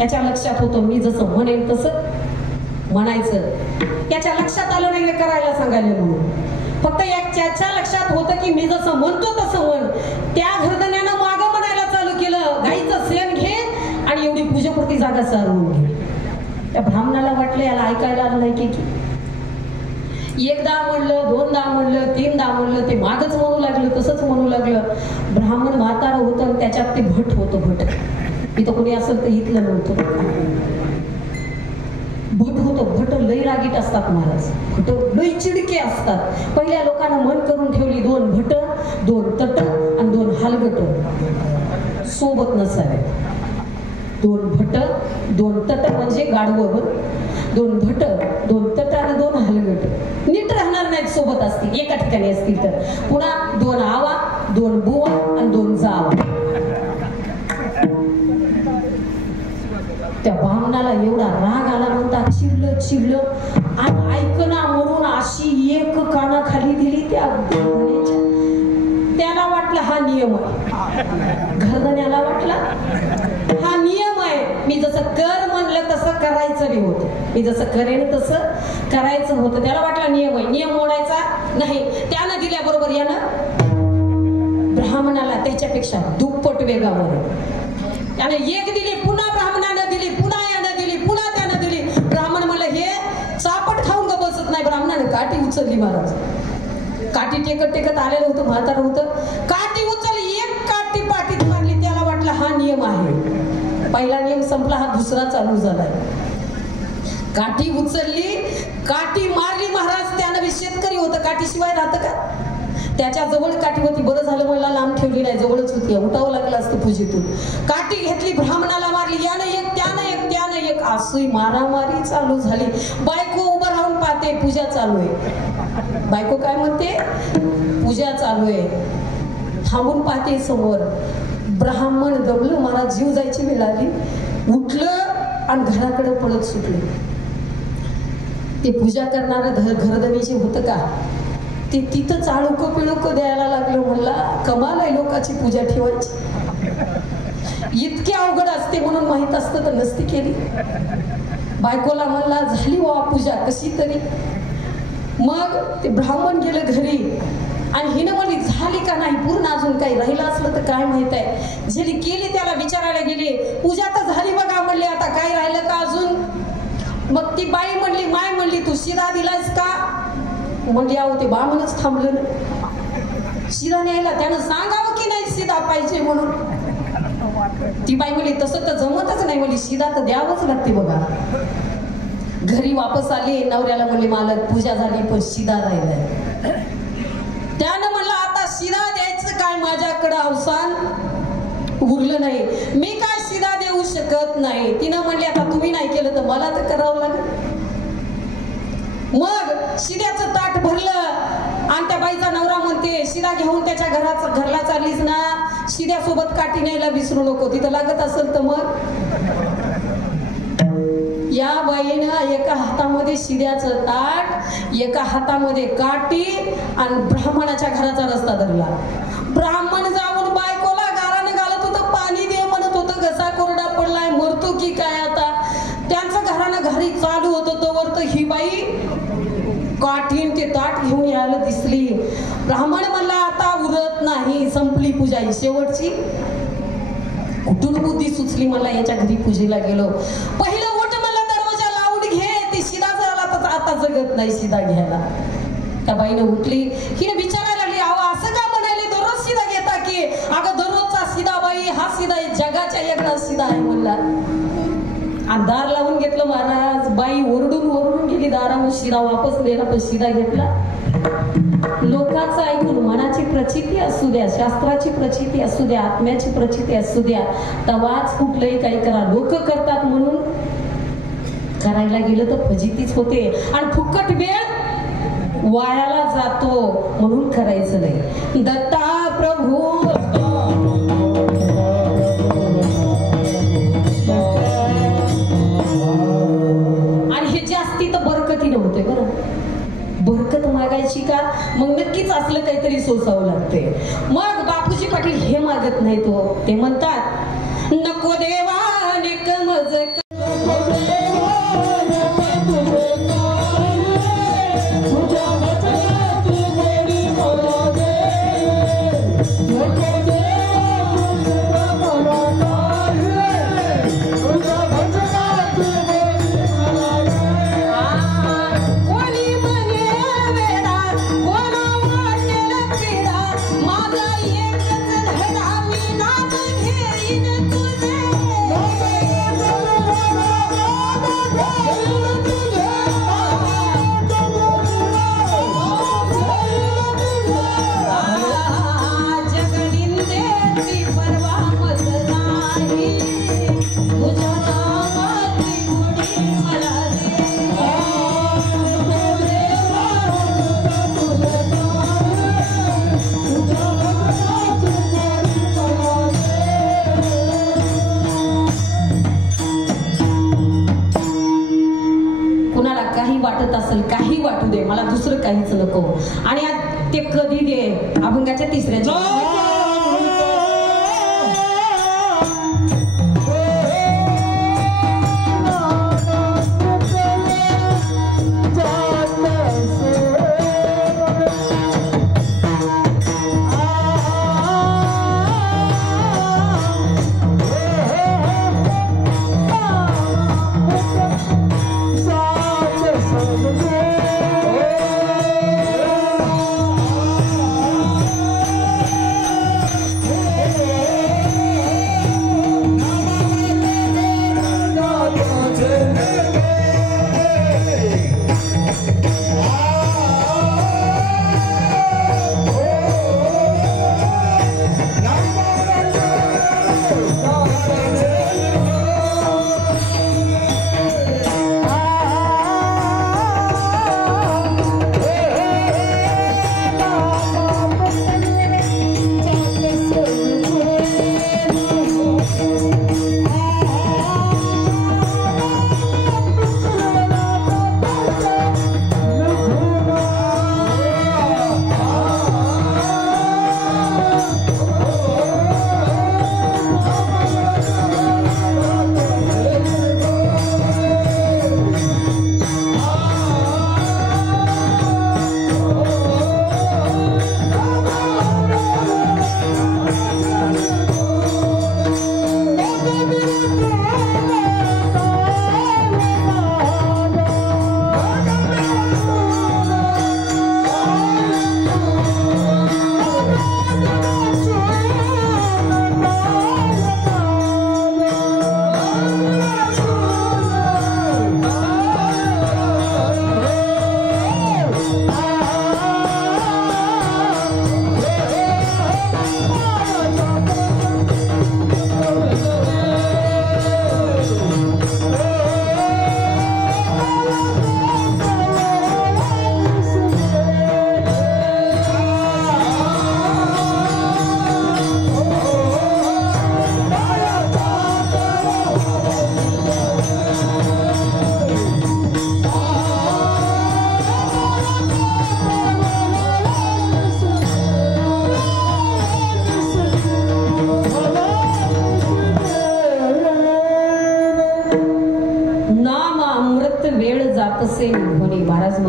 याच्या लक्षात होतं, मी जसं म्हणेन तसं म्हणायचं. याच्या लक्षात आलं नाही करायला सांगायला म्हणून, फक्त याच्या लक्षात होतं की मी जसं म्हणतो तसं म्हण. त्या घरधन्यानं मागं म्हणायला चालू केलं, गाईचं शेण घे आणि एवढी पूजेपुरती जागा सारवून घे. त्या ब्राह्मणाला वाटलं याला ऐकायला आलं नाही की, एकदा म्हणलं, दोनदा म्हणलं, तीनदा म्हणलं, ते मागच म्हणू लागलं, तसंच म्हणू लागलं. ब्राह्मण म्हातारं होतं, त्याच्यात ते भट होतं. भट इथं कोणी असेल तर इथलं नव्हतं, भट होतं. भट लई रागीट असतात महाराज, भट लई चिडके असतात. पहिल्या लोकांना मन करून ठेवली, 2 भट, 2 तट आणि 2 हलगट सोबत नसावे. 2 भट 2 तट म्हणजे गाढवं, 2 भट 2 तट आणि 2 हलगट नीट राहणार नाहीत, सोबत असतील, एका ठिकाणी असतील तर. पुन्हा 2 आवा, 2 बुवा आणि 2 जावा. त्या ब्राह्मणाला एवढा राग आला, म्हणतात चिडलं आणि ऐकना म्हणून अशी एक कानाखाली दिली त्या घरधण्याच्या. त्याला वाटलं हा नियम आहे, घरधण्याला वाटला हा नियम आहे, मी जसं कर म्हणलं तसं करायचं बी होतं, मी जसं करेन तसं करायचं होतं. त्याला वाटला नियम आहे, नियम मोडायचा नाही, त्यानं दिल्याबरोबर यानं ब्राह्मणाला त्याच्यापेक्षा दुप्पट वेगावर त्याने एक दिली, पुन्हा ब्राह्मणानं दिली, पुन्हा यानं दिली, पुन्हा त्यानं दिली. ब्राह्मण मला हे चापट खाऊन ग बसत नाही. ब्राह्मणानं काठी उचलली. महाराज काठी टेकत टेकत आलेलं होतं, म्हातारं होतं. काठी उचलली, एक काठी पाठीत मारली. त्याला वाटलं हा नियम आहे, पहिला नियम संपला, हा दुसरा चालू झालाय. काठी उचलली, काठी मारली. महाराज त्यानं शेतकरी होतं, काठीशिवाय राहतं का? त्याच्या जवळ काठी होती. बरं झालं मला लांब ठेवली नाही, जवळच होती, उठावं लागलं असतं पूजेतून. काठी घेतली, ब्राह्मणाला मारली. यानं एक, त्यानं एक, त्यानं एक, असं मारामारी चालू झाली. बायको उभं राहून पाहते, पूजा चालू आहे. बायको काय म्हणते? पूजा चालू आहे. थांबून पाहते समोर. ब्राह्मण दबलं, मला जीव जायची वेळ आली. उठलं आणि घराकडे पळत सुटलं. ते पूजा करणारं घरधनी जे होतं का, ते तिथं चाळुक पिळुक द्यायला लागलं. म्हणला कमाल आहे, लोकांची पूजा ठेवायची. इतके अवघड असते म्हणून माहित असतं तर नसती केली. बायकोला म्हणला झाली वा पूजा कशी तरी. मग ते ब्राह्मण गेलं घरी आणि हिनं म्हणली झाली का नाही, पूर्ण अजून काही राहिलं असलं तर काय माहित आहे. ज्याने केली त्याला विचारायला गेली, पूजा तर झाली बघा. म्हणले आता काय राहिलं का अजून? मग ती बाई म्हणली, माय म्हणली तू शिरा दिलास का? म्हणजे अहो ते बामणच थांबलं ना शिरा न्यायला. त्यानं सांगावं की नाही शिदा पाहिजे म्हणून. ती बाई म्हणली तसं तर जमतच नाही, म्हणली शिदा तर द्यावंच लागते बघा. घरी वापस आली, नवऱ्याला म्हणले मालक पूजा झाली पण शिदा राहिलाय. त्यानं म्हणलं आता शिदा द्यायचं काय, माझ्याकडं अवसान उरलं नाही, मी काय शिदा देऊ शकत नाही. तिनं म्हणली आता तुम्ही नाही केलं तर मला तर करावं लागेल. मग शिद्याचं ताट भरलं आणि त्या बाईचा नवरा म्हणते शिदा घेऊन त्याच्या घरला चाललीस ना, शिद्यासोबत काठी न्यायला विसरू नको, तिथं लागत असेल तर. मग या बाईनं एका हातामध्ये शिद्याचं ताट, एका हातामध्ये काठी आणि ब्राह्मणाच्या घराचा रस्ता धरला. ब्राह्मण जाऊन बायकोला गारानं घालत होतं, पाणी दे म्हणत होतं, घसा कोरडा पडलाय, मरतो की काय आता. त्यांचं घरानं घरी चालू होतं तोवर तर ही बाई काठीन ते ताट घेऊन यायला दिसली. ब्राह्मण म्हणला आता उरत नाही, संपली पूजा ही शेवटची. कुठून बुद्धी सुचली मला याच्या घरी पूजेला गेलो. पहिलं ओट मला दरवाजा लावून घे, ते शिदा झाला तर आता जगत नाही शिदा घ्यायला. त्या बाईनं उठली, हिने विचारायला लागली अहो असं का म्हणाले, दररोज शिदा घेता की? अगं दररोजचा शिदा बाई, हा शिदा जगाच्या एकदा शिदा आहे म्हणला. आणि दार लावून घेतलं महाराज. बाई ओरडून गेली दारावर, शिदा वापस नेला पण शिदा घेतला. लोकांचं ऐकून मनाची प्रचिती असू द्या, शास्त्राची प्रचिती असू द्या, आत्म्याची प्रचिती असू द्या, तवाच कुठलंही काही करा. लोक करतात म्हणून करायला गेलं तर फजितीच होते आणि फुकट वेळ वायाला जातो म्हणून करायचं नाही. दत्ता प्रभू होते बरं. बरकत मागायची का, मग नक्कीच असलं काहीतरी सोसावं लागते. मग बापूजी पाटील हे मागत नाही, तो ते म्हणतात नको देवा निकमज असेल काही वाटू दे, मला दुसरं काहीच नको. आणि ते कधी दे अभंगाच्या तिसऱ्या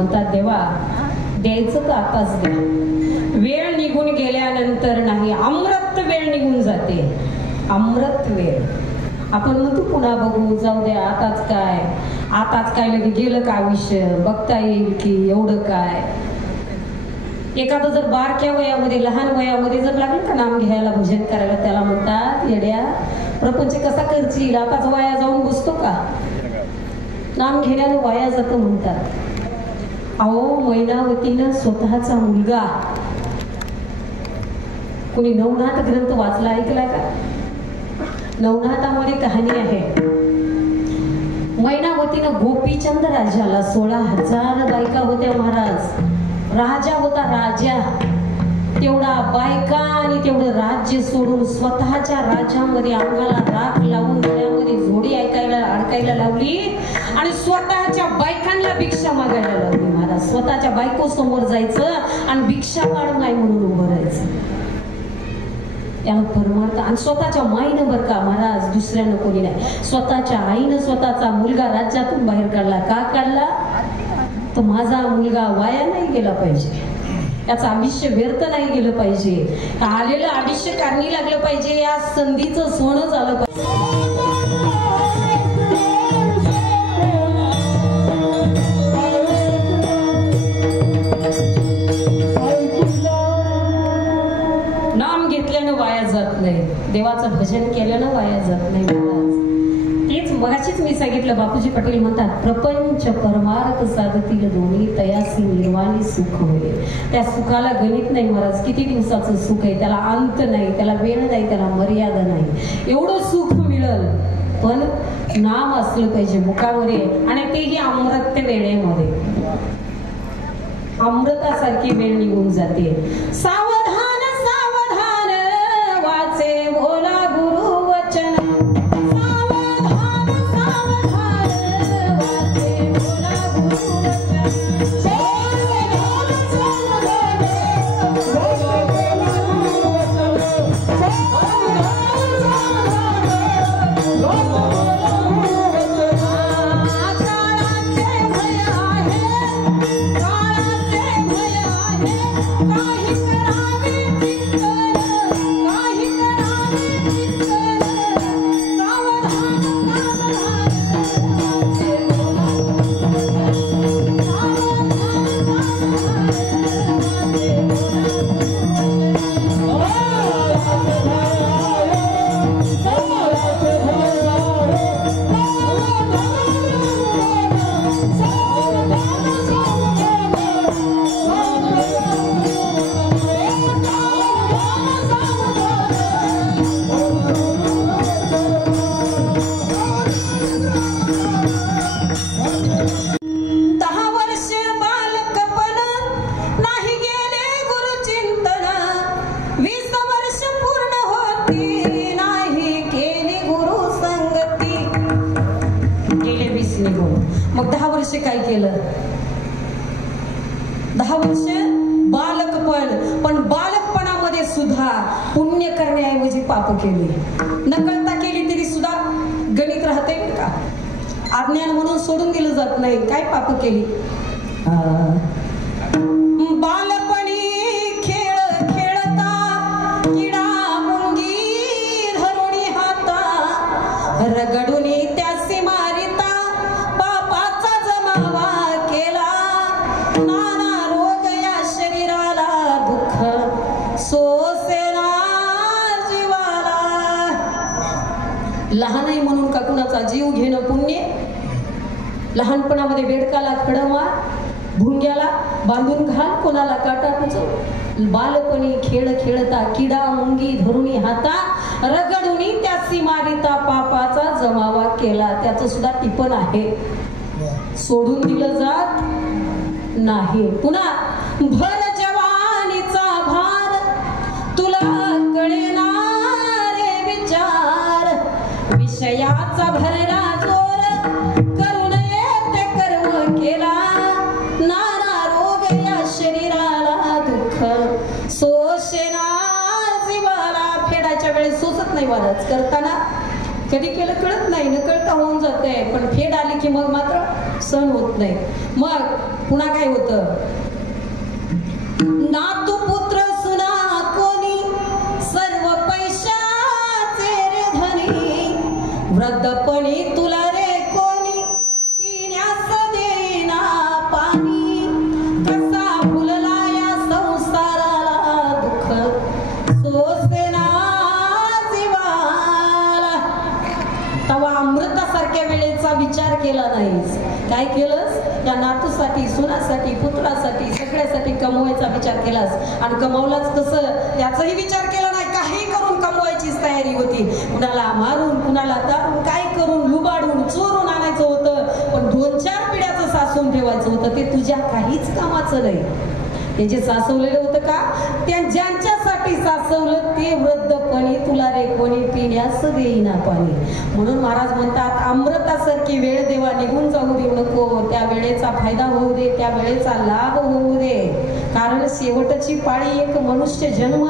म्हणतात देवा द्यायचं तर आताच द्या. वेळ निघून गेल्यानंतर नाही, अमृत वेळ निघून जाते. अमृत वेळ आपण म्हणतो पुन्हा बघू, जाऊ द्या, आताच काय लगे गेलं का आयुष्य, बघता येईल की एवढं काय. एखादं जर बारक्या वयामध्ये लहान वयामध्ये जर लागलं का नाम घ्यायला भजन करायला, त्याला म्हणतात येड्या प्रपंच कसा करशील, आताच वाया जाऊन बसतो का. नाम घेण्याने वाया जातं म्हणतात. अहो मैनावतीनं स्वतःचा मुलगा, कोणी नवनाथ ग्रंथ वाचला ऐकला का. नवनाथामध्ये कहाणी आहे. मैनावतीनं गोपीचंद राजाला 16,000 बायका होत्या महाराज. राजा होता राजा. तेवढा बायका आणि तेवढं राज्य सोडून स्वतःच्या राज्यामध्ये अंगाला राख लावून गळ्यामध्ये जोडी अडकायला लावली आणि स्वतःच्या बायकांना भिक्षा मागायला लावली महाराज. स्वतःच्या बायको समोर जायचं आणि भिक्षा वाढ नाही म्हणून उभं राहायचं. त्याला परमार्थ. आणि स्वतःच्या माईनं बरं का महाराज, दुसऱ्यानं कोणी नाही, स्वतःच्या आईनं स्वतःचा मुलगा राज्यातून बाहेर काढला. का काढला तर माझा मुलगा वाया नाही गेला पाहिजे, त्याचं आयुष्य व्यर्थ नाही गेलं पाहिजे, आलेलं आयुष्य कारणी लागलं पाहिजे, या संधीचं सोनं झालं पाहिजे. नाम घेतल्यानं वाया जात नाही, देवाचं भजन केल्यानं वाया जात नाही महाराज. तेच मगाशीच मी सांगितलं, बापूजी पटेल म्हणतात प्रपंच परमार्थ साधतील दोन्ही, तयासी निर्वाणी सुख होय. त्या सुखाला गणित नाही महाराज, किती दिवसाचं सुख आहे, त्याला अंत नाही, त्याला वेळ नाही, त्याला मर्यादा नाही. एवढं सुख मिळेल पण नाम असलं पाहिजे मुखामध्ये, आणि तेही अमृत वेळेमध्ये. अमृतासारखी वेळ निघून जाते. सावधान सावधान वाचे भोला गुरु वचन. मग 10 वर्ष काय केलं, 10 वर्ष बालकपण. पण बालकपणामध्ये सुद्धा पुण्य करण्याऐवजी पाप केली, नकळता केली तरी सुद्धा गणित राहते का. अज्ञान म्हणून सोडून दिलं जात नाही. काय पाप केली. बालपणी खेळ खेळता किडा मुंगी धरुणी हाता, रगडुनी त्यासी मारिता पापाचा जमावा केला. नाना रोग या शरीराला दुःख सोसेना जीवाला. लहान आहे म्हणून का कुणाचा जीव घेणं पुण्य. लहानपणामध्ये बेडकाला खडमा, भुंग्याला बांधून घाल, कोणाला काटा तुझं. बालपणी खेळ खेळता किडा मुंगी धरुणी हाता, रगडुनी त्यासी मारिता पापाचा जमावा केला. त्याचं सुद्धा टिपण आहे, सोडून दिलं जात नाही. पुन्हा भर जवानीचा भार तुला कळेना रे विचार, विषयाचा भरला जोर करून येते कर्म केला. नाना रोग या शरीराला दुःख सोसेना जीवाला. फेडाच्या वेळेस सोसत नाही महाराज, करताना कधी केलं कळत नाही, न कळता होऊन जातंय. पण फेड आली की मग मात्र सहन होत नाही. मग पुन्हा काय होतं, नातू पुत्र सुना कोणी सर्व पैशाचे रे धनी, वृद्धपणी तुला रे कोणी पिण्यास देईना पाणी, कसा फुलला या संसाराला दुःख सोसेना जीवाला. तवा अमृतासारख्या वेळेचा विचार केला नाहीस. काय केलंस, त्या नातूसाठी, सुनासाठी, पुत्रासाठी, सगळ्यासाठी कमवायचा विचार केलास. आणि कमावलाच कसं त्याचाही विचार केला नाही. काही करून कमवायचीच तयारी होती. कुणाला मारून, कुणाला दारून, काय करून, लुबाडून, चोरून आणायचं होतं. पण 2-4 पिढ्याचं सासून ठेवायचं होतं. ते तुझ्या काहीच कामाचं नाही. ते जे सासवलेलं होतं का, त्या ज्यांच्यासाठी सासवलं ते वृद्धपणी तुला रे कोणी पिण्यास देईना पाणी. म्हणून महाराज म्हणतात, अमृतासारखी वेळ देवा निघून जाऊ देऊ नको. त्या वेळेचा फायदा होऊ दे, त्या वेळेचा लाभ होऊ दे. कारण शेवटची पाळी एक मनुष्य जन्म.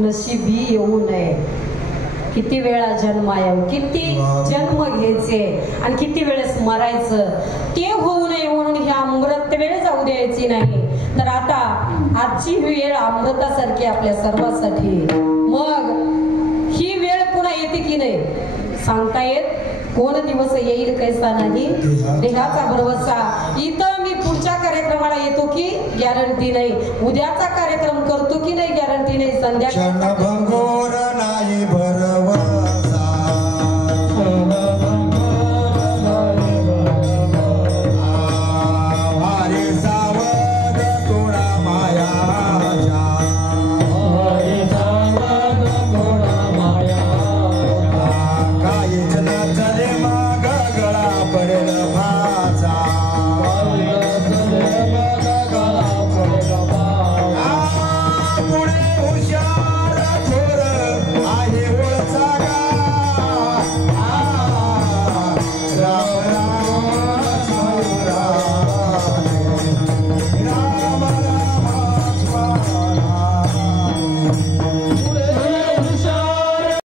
नशिबी येऊ नये. किती वेळा जन्म येऊ, किती जन्म घ्यायचे आणि किती वेळेस मरायचं, ते होऊ नये म्हणून ही अमृत वेळ जाऊ द्यायची नाही. तर आता आजची वेळ अमृतासारखी आपल्या सर्वांसाठी. मग ही वेळ पुन्हा येते की नाही सांगता येत. कोण दिवस येईल कैसा नाही, देहाचा भरवसा. इथं मी पुढच्या कार्यक्रमाला येतो की गॅरंटी नाही, उद्याचा कार्यक्रम करतो की नाही गॅरंटी नाही. संध्याकाळी नाही भरवसा, हरे सावध थोडा मायाच्या, हरे सावध थोडा मायाच्या, काहीच न चले माग गळा पडेल भाचा, पुढे हुशार